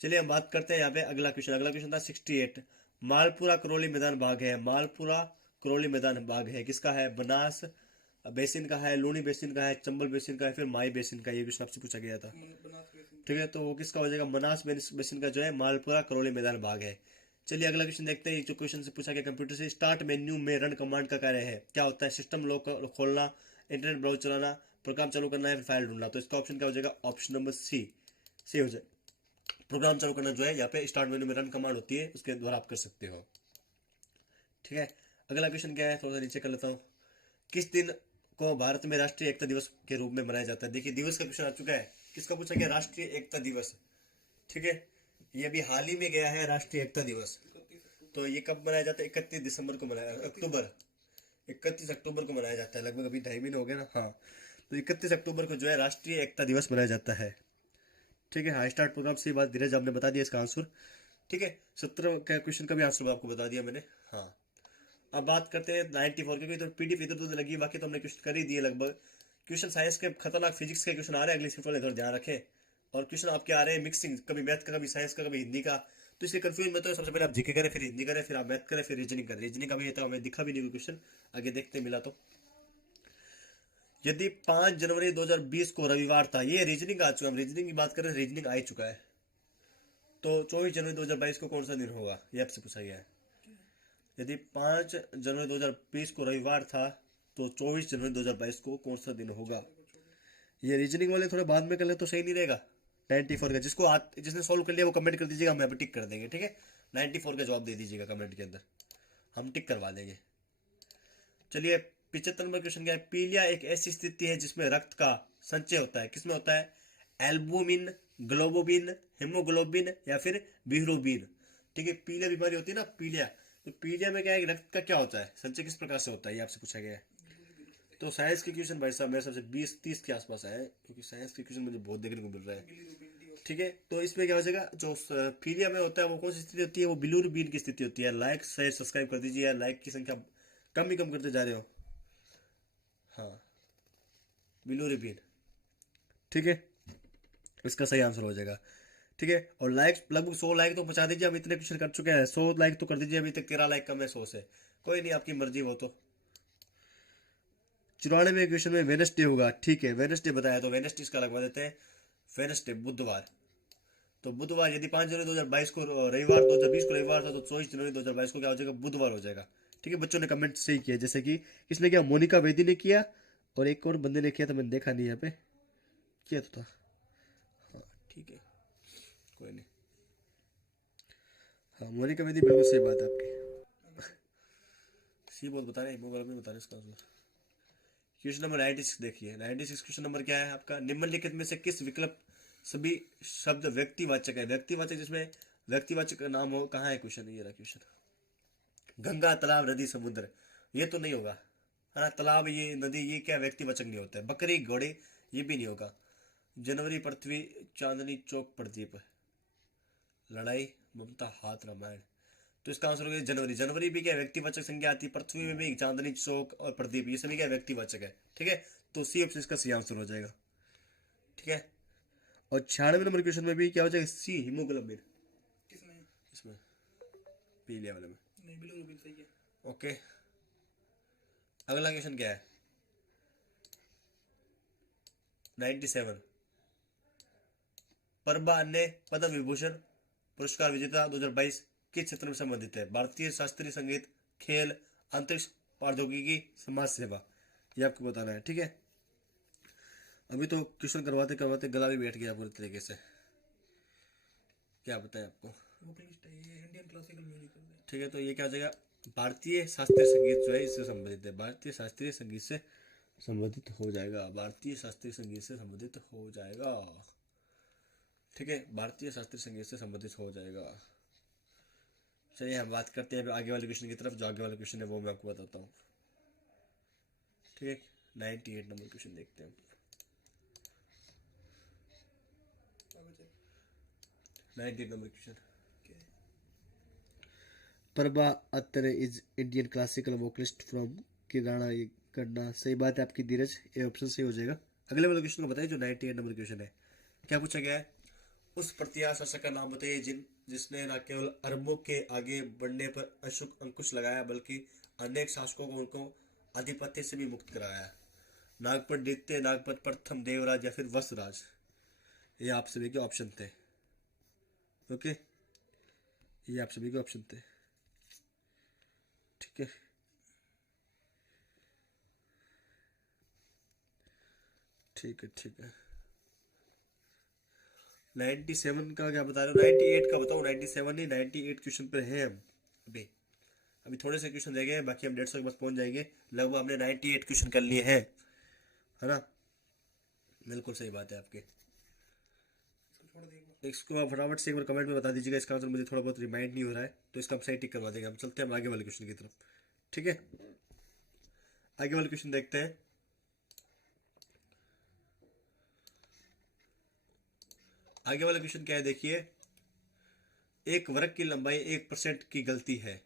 चलिए हम बात करते हैं यहाँ पे अगला क्वेश्चन। अगला क्वेश्चन था 68, मालपुरा करौली मैदान बाग है, मालपुरा करौली मैदान बाग है किसका है, बनास बेसिन का है, लूनी बेसिन का है, चंबल बेसिन का है, फिर माई बेसिन का। ये क्वेश्चन आपसे पूछा गया था। ठीक है, तो वो किसका हो जाएगा, मनास बेसिन का जो है मालपुरा करौली मैदान बाग है। चलिए अगला क्वेश्चन देखते हैं। जो क्वेश्चन से पूछा गया कंप्यूटर से, स्टार्ट मेन्यू में रन कमांड का कार्य है, क्या होता है, सिस्टम लॉक खोलना, इंटरनेट ब्राउज चलाना, प्रोग्राम चालू करना है, फिर फाइल ढूंढना। तो इसका ऑप्शन क्या हो जाएगा, ऑप्शन नंबर सी हो जाए, प्रोग्राम चालू करना जो है यहाँ पे स्टार्ट मेन्यू में रन कमांड होती है, उसके द्वारा आप कर सकते हो। ठीक है, अगला क्वेश्चन क्या है, थोड़ा सा नीचे कर लेता हूँ। किस दिन को भारत में राष्ट्रीय एकता दिवस के रूप में मनाया जाता है। देखिए दिवस का क्वेश्चन आ चुका है, किसका पूछा गया, राष्ट्रीय एकता दिवस। ठीक है, ये अभी हाल ही में गया है राष्ट्रीय एकता दिवस। तो ये कब मनाया जाता है, 31 दिसंबर को मनाया, अक्टूबर 31 अक्टूबर को मनाया जाता है, लगभग अभी 2.5 महीने हो गए ना। हाँ, तो 31 अक्टूबर को जो है राष्ट्रीय एकता दिवस मनाया जाता है। ठीक है, हाँ स्टार्ट प्रोग्राम से बात धीरज आपने बता दिया इसका आंसर। ठीक है, 17 का क्वेश्चन का भी आंसर आपको बता दिया मैंने। हाँ अब बात करते हैं 94 की, तो PDF इधर उधर लगी, बाकी तो हमने क्वेश्चन कर ही दिए लगभग। क्वेश्चन साइंस के खतरनाक फिजिक्स के क्वेश्चन आ रहे हैं, अगली शिफ्ट वाले थोड़ा ध्यान रखें। और क्वेश्चन आपके आ रहे हैं मिक्सिंग, कभी मैथ का, कभी साइंस का, कभी हिंदी का, तो इसलिए कंफ्यूज मत हो। सबसे पहले आप जीके करें, फिर हिंदी करें, फिर आप मैथ करें, फिर रीजनिंग करें। रीजनिंग का भी तो हमें दिखा भी नहीं क्वेश्चन, आगे देखते मिला तो। यदि 5 जनवरी 2020 को रविवार था, ये रीजनिंग आ चुका है, हम रीजनिंग की बात करें, रीजनिंग आ ही चुका है। तो 24 जनवरी 2022 को कौन सा दिन होगा, ये आपसे पूछा गया है। यदि 5 जनवरी 2020 को रविवार था, तो 24 जनवरी 2022 को कौन सा दिन होगा। ये रीजनिंग वाले थोड़ा बाद में कर ले तो सही नहीं रहेगा। 94 का जिसने सॉल्व कर लिया वो कमेंट कर दीजिएगा, हम यहाँ पे टिक कर देंगे। ठीक है, 94 का जवाब दे दीजिएगा कमेंट के अंदर, हम टिक करवा देंगे। चलिए 75 नंबर क्वेश्चन क्या है, पीलिया एक ऐसी स्थिति है जिसमें रक्त का संचय होता है, किसमें होता है, एल्बुमिन, ग्लोबोबिन, हेमोग्लोबिन या फिर बिलिरुबिन। ठीक है, पीलिया बीमारी होती है ना, पीलिया, तो पीलिया में क्या है, रक्त का क्या होता है, संचय किस प्रकार से होता है, ये आपसे पूछा गया है। तो साइंस के क्वेश्चन भाई साहब मेरे सबसे 20-30 के आसपास आए, क्योंकि साइंस के क्वेश्चन मुझे बहुत देखने को मिल रहा है। ठीक है, तो इसमें क्या हो जाएगा, जो पीलिया में होता है वो कौन सी स्थिति होती है, वो बिलिरुबिन की स्थिति होती है। लाइक शेयर सब्सक्राइब कर दीजिए यार, लाइक की संख्या कम ही कम करते जा रहे हो। हाँ बिलिरुबिन, ठीक है, इसका सही आंसर हो जाएगा। ठीक है, और लाइक लगभग 100 लाइक तो पहुंचा दीजिए, हम इतने क्वेश्चन कर चुके हैं, 100 लाइक तो कर दीजिए, अभी तक 13 लाइक कम है 100 से, कोई नहीं आपकी मर्जी वो तो। 94 क्वेश्चन में वेडनेसडे होगा, ठीक है वेडनेसडे बताया, तो वेडनेसडे इसका लगवा देते हैं, वेडनेसडे बुधवार। तो बुधवार, यदि 5 जनवरी 2022 को रविवार 2020 को रविवार था, तो 24 जनवरी 2022 को क्या हो जाएगा, बुधवार हो जाएगा। ठीक है, बच्चों ने कमेंट सही किया, जैसे कि किसने किया, मोनिका वेदी ने किया, और एक और बंदे ने किया था, मैंने देखा नहीं यहाँ पे, किया तो था। हाँ ठीक है, कोई नहीं। हाँ मोनिका वेदी, बिल्कुल सही बात है आपकी, सी बोल बता रहे हैं, मोबाइल में बता रहे हैं इसका आंसर। क्वेश्चन नंबर 96 देखिए, 96 क्वेश्चन नंबर क्या है आपका, निम्नलिखित में से किस विकल्प सभी शब्द व्यक्तिवाचक है। व्यक्तिवाचक जिसमें व्यक्तिवाचक का नाम हो, कहाँ है क्वेश्चन, ये रहा क्वेश्चन। गंगा, तालाब, नदी, समुद्र, ये तो नहीं होगा, है ना। तालाब, ये नदी, ये क्या व्यक्तिवाचक नहीं होता है। बकरी, घोड़े, ये भी नहीं होगा। जनवरी, पृथ्वी, चांदनी चौक, प्रदीप, लड़ाई, ममता, हाथ, रामायण। तो इसका आंसर हो गया जनवरी। जनवरी भी क्या व्यक्तिवाचक संज्ञा आती है। पृथ्वी में भी चांदनी चौक और प्रदीप, ये सभी क्या व्यक्तिवाचक है। ठीक है, तो सी ऑप्शन इसका सही आंसर हो जाएगा। ठीक है, और 96 नंबर क्वेश्चन में भी क्या हो जाएगा, सी, हीमोग्लोबिन। किसमें? इसमें पीले वाले में। नहीं, बिलोग्लोबिन सही है। ओके, अगला क्वेश्चन क्या है, 97। प्रभा अन्य पद्म विभूषण पुरस्कार विजेता 2022 किस क्षेत्र में संबंधित है। भारतीय शास्त्रीय संगीत, खेल, अंतरिक्ष, प्रौद्योगिकी, समाज सेवा, ये आपको बताना है। ठीक है, अभी तो क्वेश्चन करवाते करवाते गला भी बैठ गया पूरी तरीके से, क्या बताएं आपको। वोकलिस्ट है ये, इंडियन क्लासिकल म्यूजिक है। ठीक है, तो ये क्या हो जाएगा, भारतीय शास्त्रीय संगीत जो है इससे संबंधित है। भारतीय शास्त्रीय संगीत से संबंधित हो जाएगा। भारतीय शास्त्रीय संगीत से संबंधित हो जाएगा। ठीक है, भारतीय शास्त्रीय संगीत से संबंधित हो जाएगा। चलिए हम बात करते हैं आगे वाले क्वेश्चन की तरफ। जो आगे वाला क्वेश्चन है वो मैं आपको बताता हूँ। ठीक है, 98 नंबर क्वेश्चन देखते हैं। 98 number question, Prabha Atre is Indian classical vocalist from Kirana करना। सही बात है आपकी धीरज, ये ऑप्शन सही हो जाएगा। अगले वाले क्वेश्चन को बताइए जो 98 नंबर क्वेश्चन है। क्या पूछा गया है, उस प्रतिया शासक का नाम बताइए जिसने न केवल अरबों के आगे बढ़ने पर अंकुश लगाया बल्कि अनेक शासकों को उनको आधिपत्य से भी मुक्त कराया। नागपट द्वितीय, नागपट प्रथम, देवराज या फिर वसराज, ये आप सभी के ऑप्शन थे। ओके, ये आप सभी के ऑप्शन थे। ठीक है, ठीक है, ठीक है। 97 का क्या बता रहे हो, 98 का बताओ। 97 नहीं, 98 क्वेश्चन पर है हम अभी। अभी थोड़े से क्वेश्चन रह गए हैं, बाकी हम 150 के पास पहुंच जाएंगे। लगभग हमने 98 क्वेश्चन कर लिए हैं, है ना। बिल्कुल सही बात है आपकी। इसको आप फटाफट से एक बार कमेंट में बता दीजिएगा। इसका आंसर मुझे थोड़ा बहुत रिमाइंड नहीं हो रहा है, तो इसका हम सही टिक करवा देंगे। हम चलते हैं आगे वाले क्वेश्चन की तरफ। ठीक है, आगे वाले क्वेश्चन देखते हैं। आगे वाला क्वेश्चन क्या है, देखिए। एक वर्ग की लंबाई 1% की गलती है,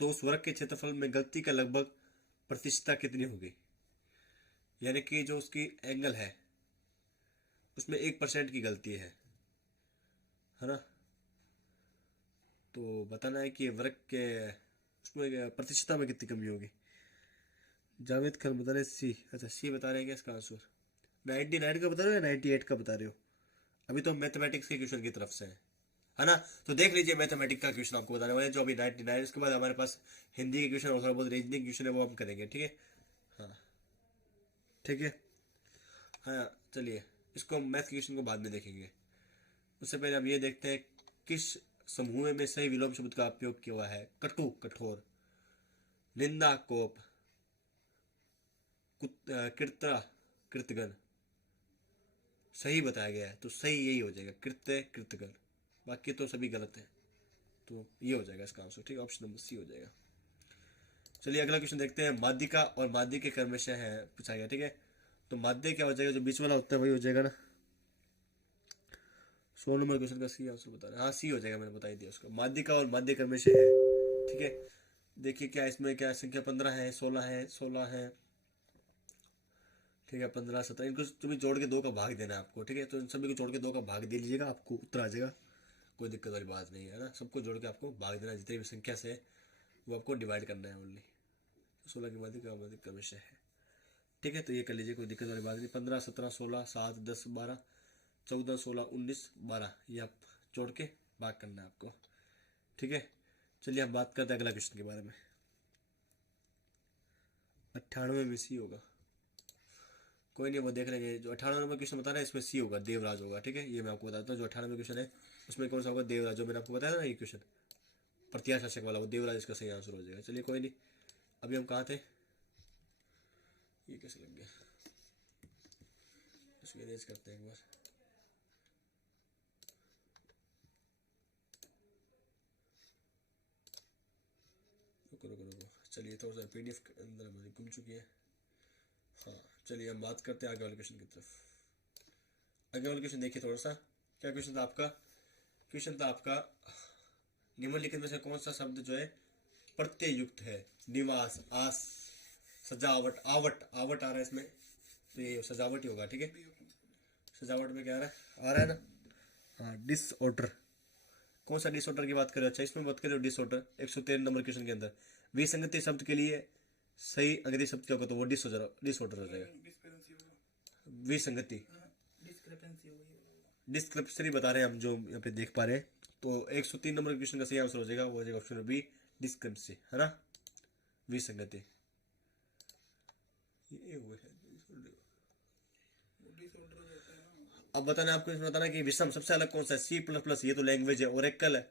तो उस वर्ग के क्षेत्रफल में गलती का लगभग प्रतिशतता कितनी होगी। यानी कि जो उसकी एंगल है उसमें 1% की गलती है ना। तो बताना है कि वर्ग के उसमें प्रतिशतता में कितनी कमी होगी। जावेद खान बता रहे सी। अच्छा, सी बता रहे हैं क्या इसका आंसर। 99 का बता रहे हो या 98 का बता रहे हो। अभी तो मैथमेटिक्स के क्वेश्चन की तरफ से है ना। तो देख लीजिए मैथमेटिक्स का क्वेश्चन आपको बताने वाले जो अभी 99। उसके बाद हमारे पास हिंदी के क्वेश्चन और थोड़ा बहुत रीजनिंग क्वेश्चन है, वो हम करेंगे। ठीक है, हाँ ठीक है, हाँ चलिए इसको मैथ क्वेश्चन को बाद में देखेंगे। उससे पहले हम ये देखते हैं किस समूह में सही विलोम शब्द का उपयोग किया हुआ है। कटु, कठोर, निंदा, कोप, कृत्या, कृतगन। सही बताया गया है तो सही यही हो जाएगा, कृत्य, कृतगन। बाकी तो सभी गलत है, तो ये हो जाएगा इसका आंसर। ठीक है, ऑप्शन नंबर सी हो जाएगा। चलिए अगला क्वेश्चन देखते हैं। माध्यिका और माध्यिक के क्रमशः है पूछा गया। ठीक है, तो माध्य क्या हो जाएगा, जो बीच वाला होता है वही हो जाएगा ना। 16 नंबर क्वेश्चन का सी आंसर बता रहे हैं। हाँ सी हो जाएगा, मैंने बता ही दिया उसको। माध्यिका और माध्य क्रमशः है। ठीक है, देखिए क्या इसमें क्या संख्या 15 है, 16 है, 16 है। ठीक है, 15, 17, इनको तुम्हें जोड़ के 2 का भाग देना है आपको। ठीक है, तो इन सभी को जोड़ के 2 का भाग दे लीजिएगा, आपको उत्तर आ जाएगा। कोई दिक्कत वाली बात नहीं है ना। सबको जोड़ के आपको भाग देना, जितनी भी संख्या से है वो आपको डिवाइड करना है ओनली। 16 की माध्यिका क्रमशः है। ठीक है, तो ये कर लीजिए, कोई दिक्कत वाली बात नहीं। 15, 17, 16, 7, 10, 12, 14, 16, 19, 12, ये आप जोड़ के भाग करना है आपको। ठीक है, चलिए हम बात करते हैं अगला क्वेश्चन के बारे में। 98 में सी होगा, कोई नहीं वो देख लेंगे। जो 98 नंबर क्वेश्चन बता रहा है इसमें सी होगा, देवराज होगा। ठीक है, ये मैं आपको बताता हूँ। जो 98 में क्वेश्चन है उसमें कौन सा होगा, देवराज। जो मैंने आपको बताया ना ये क्वेश्चन प्रतिया शासक वाला, वो देवराज इसका सही आंसर हो जाएगा। चलिए कोई नहीं, अभी हम कहाँ थे, ये कैसे लग गया, इसको इरेज करते हैं एक बार। रुको, चलिए थोड़ा सा PDF के अंदर हमारी घूम चुकी है। हाँ चलिए हम बात करते हैं आगे वाले क्वेश्चन की तरफ। आगे वाले क्वेश्चन देखिए थोड़ा सा, क्या क्वेश्चन था आपका? क्वेश्चन था आपका निम्नलिखित में से कौन सा शब्द जो है प्रत्यय युक्त है? निवास, आस, सजावट, आवट, आवट आ रहा है इसमें, तो ये सजावट ही होगा। ठीक है, सजावट में क्या आ रहा है ना? हाँ, डिसऑर्डर। कौन सा डिसऑर्डर की बात कर रहे हो? अच्छा इसमें बात कर रहे हो डिसऑर्डर। 113 नंबर क्वेश्चन के अंदर विसंगति शब्द के लिए सही अंग्रेजी शब्द क्या होगा? तो वो डिसऑर्डर हो जाएगा। विसंगति, डिस्क्रिपेंसी बता रहे हैं हम, जो यहाँ पे देख पा रहे हैं। तो 103 नंबर क्वेश्चन का सही आंसर हो जाएगा, वो हो जाएगा ऑप्शन बी, डिस्क्रिपेंसी, है ना, विसंगति। ये हुआ है। अब बताना आपको, इसमें बताना कि विषम सबसे अलग कौन सा है? C++, ये तो लैंग्वेज है। ओरेकल,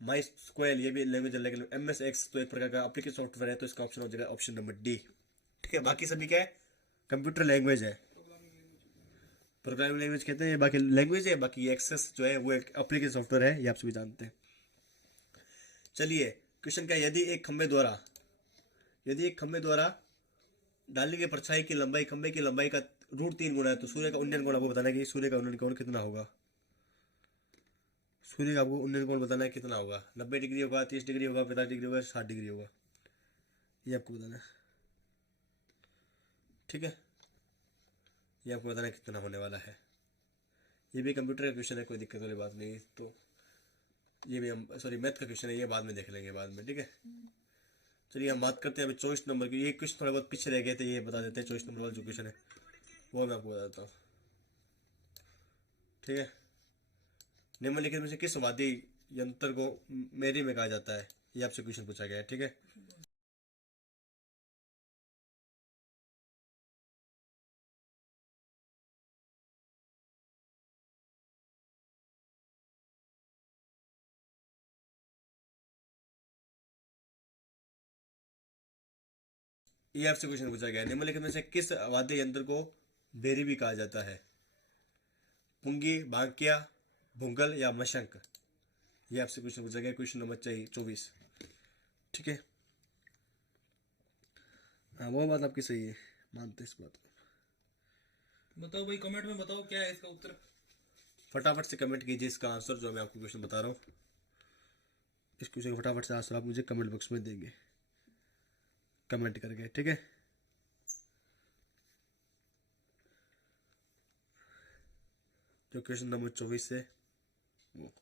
माई स्क्वेल, ये भी लैंग्वेज है। लेकिन MS X तो एक प्रकार का एप्लीकेशन सॉफ्टवेयर है, तो इसका ऑप्शन हो जाएगा ऑप्शन नंबर डी। ठीक है, बाकी सभी क्या है? कंप्यूटर लैंग्वेज है, प्रोग्रामिंग लैंग्वेज कहते हैं, बाकी लैंग्वेज है। बाकी एक्सेस जो है वो एक एप्लीकेशन सॉफ्टवेयर है, ये आप सभी जानते हैं। चलिए क्वेश्चन क्या है? यदि एक खंबे द्वारा डाली गई परछाई की लंबाई खंबे की लंबाई का √3 गुना है, तो सूर्य का उन्नयन कोण आपको बताना है कि सूर्य का उन्नयन कोण कितना होगा? सूर्य का आपको उन्नयन कोण बताना है कितना होगा? 90 डिग्री होगा, 30 डिग्री होगा, 45 डिग्री होगा, 60 डिग्री होगा, ये आपको बताना है। ठीक है, ये आपको बताना है कितना होने वाला है। ये भी कंप्यूटर का क्वेश्चन है, कोई दिक्कत वाली बात नहीं। तो ये भी हम मैथ का क्वेश्चन है, ये बाद में देख लेंगे बाद में। ठीक है, चलिए हम बात करते हैं अभी 24 नंबर की। ये क्वेश्चन थोड़ा बहुत पीछे रह गए थे, ये बता देते हैं। 24 नंबर वाला जो क्वेश्चन है वो मैं आपको बताता हूँ। ठीक है, निम्नलिखित में से किस वाद्य यंत्र को मेरी में कहा जाता है? ये आपसे क्वेश्चन पूछा गया है। ठीक है, ये आपसे क्वेश्चन पूछा गया है, निम्नलिखित में से किस वाद्य यंत्र को बेरी भी कहा जाता है? पुंगी, बांकिया, भुंगल या मशंक? ये आपसे क्वेश्चन पूछा गया, क्वेश्चन नंबर 24। ठीक है, हाँ वो बात आपकी सही है, मानते इस बात को। बताओ भाई, कमेंट में बताओ क्या है इसका उत्तर। फटाफट से कमेंट कीजिए इसका आंसर, जो मैं आपको क्वेश्चन बता रहा हूँ। इस क्वेश्चन का फटाफट से आंसर आप मुझे कमेंट बॉक्स में देंगे, कमेंट करके। ठीक है, जो क्वेश्चन नंबर 24 है वो।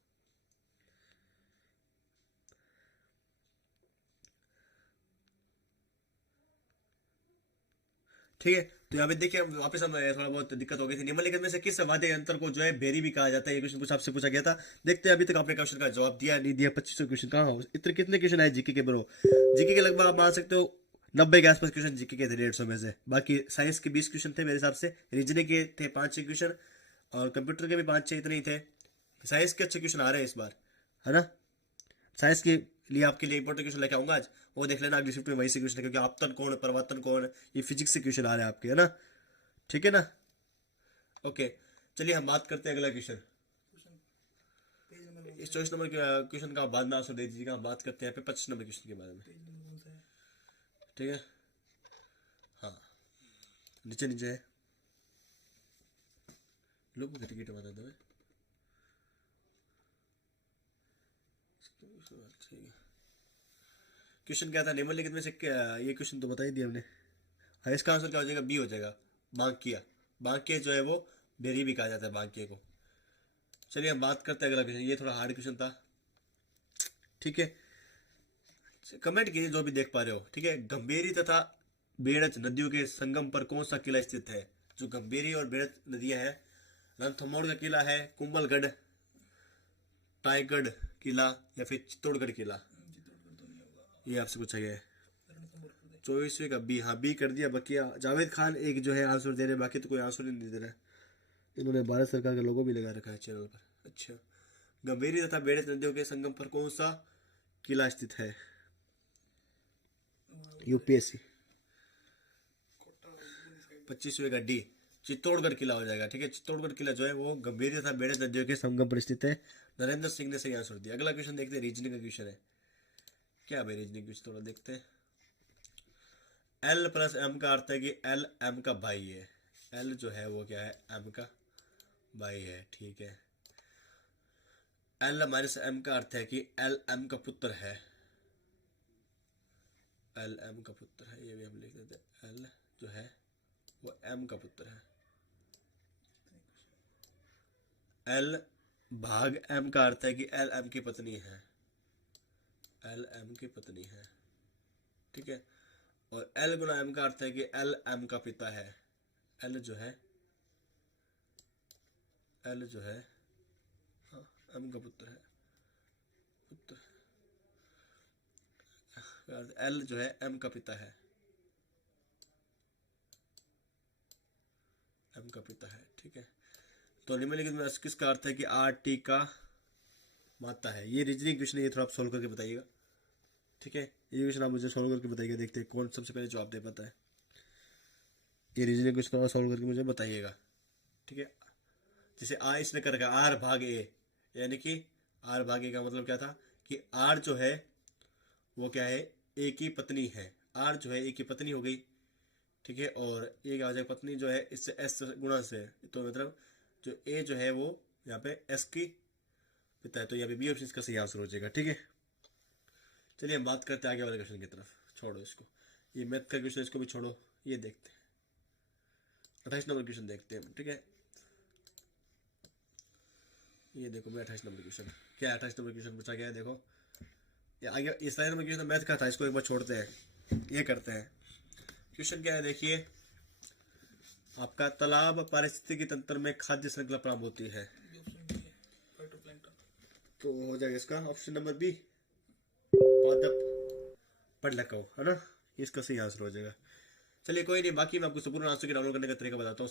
ठीक है, तो यहाँ पे देखिए वापस हम थोड़ा बहुत दिक्कत हो गई थी। निम्नलिखित में से किस वाद्य यंत्र को जो है बेरी भी कहा जाता है? ये क्वेश्चन कुछ आपसे पूछा गया था। देखते हैं अभी तक आपने क्वेश्चन का जवाब दिया नहीं दिया। 2500 क्वेश्चन कहाँ हो, इतने कितने क्वेश्चन आए जीके के ब्रो? जीके के लगभग आप मान सकते हो 90 के आसपास क्वेश्चन जीके के थे 150 में से। बाकी साइंस के 20 क्वेश्चन थे मेरे हिसाब से, रीजनिंग के थे 5-6 क्वेश्चन, और कंप्यूटर के भी 5-6 इतने ही थे। साइंस के अच्छे क्वेश्चन आ रहे हैं इस बार, है ना। साइंस के लिए आपके लिए इंपॉर्टेंट क्वेश्चन लेके आऊंगा आज, वो देख लेना अगली शिफ्ट में वही से क्वेश्चन है, क्योंकि आपतन कोण, परिवर्तन कोण, ये फिजिक्स से क्वेश्चन आ रहे हैं आपके, है ना। ठीक है ना, ओके। चलिए हम बात करते हैं अगला क्वेश्चन। इस 24 नंबर के क्वेश्चन का बाद में आंसर दे दीजिएगा। हम बात करते हैं यहाँ पे 25 नंबर क्वेश्चन के बारे में। ठीक है, हाँ नीचे नीचे है, लोग टिकट बता दो। क्वेश्चन क्या था? निम्नलिखित में से ये क्वेश्चन तो बता ही दिया हमने। हाँ, इसका आंसर क्या हो जाएगा? बी हो जाएगा, बांकिया। बांकिया जो है वो बेरी भी कहा जाता है बांकिया को। चलिए हम बात करते हैं अगला क्वेश्चन। ये थोड़ा हार्ड क्वेश्चन था। ठीक है, कमेंट कीजिए जो भी देख पा रहे हो। ठीक है, गंभीरी तथा बेड़च नदियों के संगम पर कौन सा किला स्थित है? जो गंभीरी और बेड़च नदियां हैं, रणथंभौर का किला है, कुंभलगढ़, टाइगढ़ किला, या फिर चित्तौड़गढ़ किला? ये आपसे पूछा गया है। 24वें का बी, हाँ बी कर दिया। बाकी जावेद खान एक जो है आंसर दे रहे, बाकी तो कोई आंसर नहीं दे रहा है। इन्होंने भारत सरकार का लोगो भी लगा रखा है चैनल पर। अच्छा, गंभीरी तथा बेड़च नदियों के संगम पर कौन सा किला स्थित है? UPSC। 25वें का डी, चित्तौड़गढ़ किला हो जाएगा। ठीक है, चित्तौड़गढ़ किला जो है वो गंभीरी तथा बेड़च नदियों के संगम पर स्थित है। नरेंद्र सिंह ने सही आंसर दिया। अगला क्वेश्चन देखते हैं, रीजनिंग का क्वेश्चन है। क्या भाई रीजनिंग कुछ थोड़ा देखते हैं। एल प्लस एम का अर्थ है कि एल एम का भाई है। एल जो है वो क्या है, एम का भाई है, ठीक है। एल माइनस एम का अर्थ है कि एल एम का पुत्र है। एल एम का पुत्र है, ये भी हम लिख देते हैं। एल जो है वो एम का पुत्र है। एल भाग एम का अर्थ है कि एल एम की पत्नी है। एल एम की पत्नी है, ठीक है। और एल गुना एम का अर्थ है कि एल एम का पिता है। एल जो है हाँ, एम का पुत्र है, पुत्र। एल जो है एम का पिता है, एम का पिता है, ठीक है। तो निम्नलिखित में किसका अर्थ है कि आर टी का माता है। ये रीजनिंग क्वेश्चन, ये थोड़ा आप सोल्व करके बताइएगा, ठीक है। ये क्वेश्चन आप मुझे सोल्व करके बताइएगा, देखते हैं कौन सबसे पहले जवाब दे पाता है। ये रीजनिंग क्वेश्चन थोड़ा सोल्व करके मुझे बताइएगा, ठीक है। जैसे आर इसने कर रखा आर भाग ए, यानी कि आर भाग ए का मतलब क्या था कि आर जो है वो क्या है, ए की पत्नी है। आर जो है ए की पत्नी हो गई, ठीक है। और ए क्या हो जाएगा, पत्नी जो है इससे एस गुणा से, तो मतलब जो ए जो है वो यहाँ पे एस की पिता है, तो यहाँ पे बी ऑप्शन इसका सही आंसर हो जाएगा, ठीक है। चलिए हम बात करते हैं आगे वाले क्वेश्चन की तरफ। छोड़ो इसको, ये मैथ का क्वेश्चन इसको भी छोड़ो, ये देखते हैं 28 नंबर क्वेश्चन देखते हैं, ठीक है। ये देखो मैं 28 नंबर क्वेश्चन, क्या 28 नंबर क्वेश्चन पूछा गया है, देखो ये आगे। इस लाइन नंबर क्वेश्चन मैथ का था, इसको एक बार छोड़ते हैं, ये करते हैं। क्वेश्चन क्या है देखिए, आपका तालाब पारिस्थितिकी तंत्र में खाद्य श्रृंखला प्रारंभ होती है, तो हो जाएगा इसका ऑप्शन नंबर बी, पादप पढ़लको, है ना, इसका सही आंसर हो जाएगा। चलिए कोई नहीं, बाकी मैं आपको संपूर्ण आंसर के डाउनलोड करने का तरीका बताता हूँ।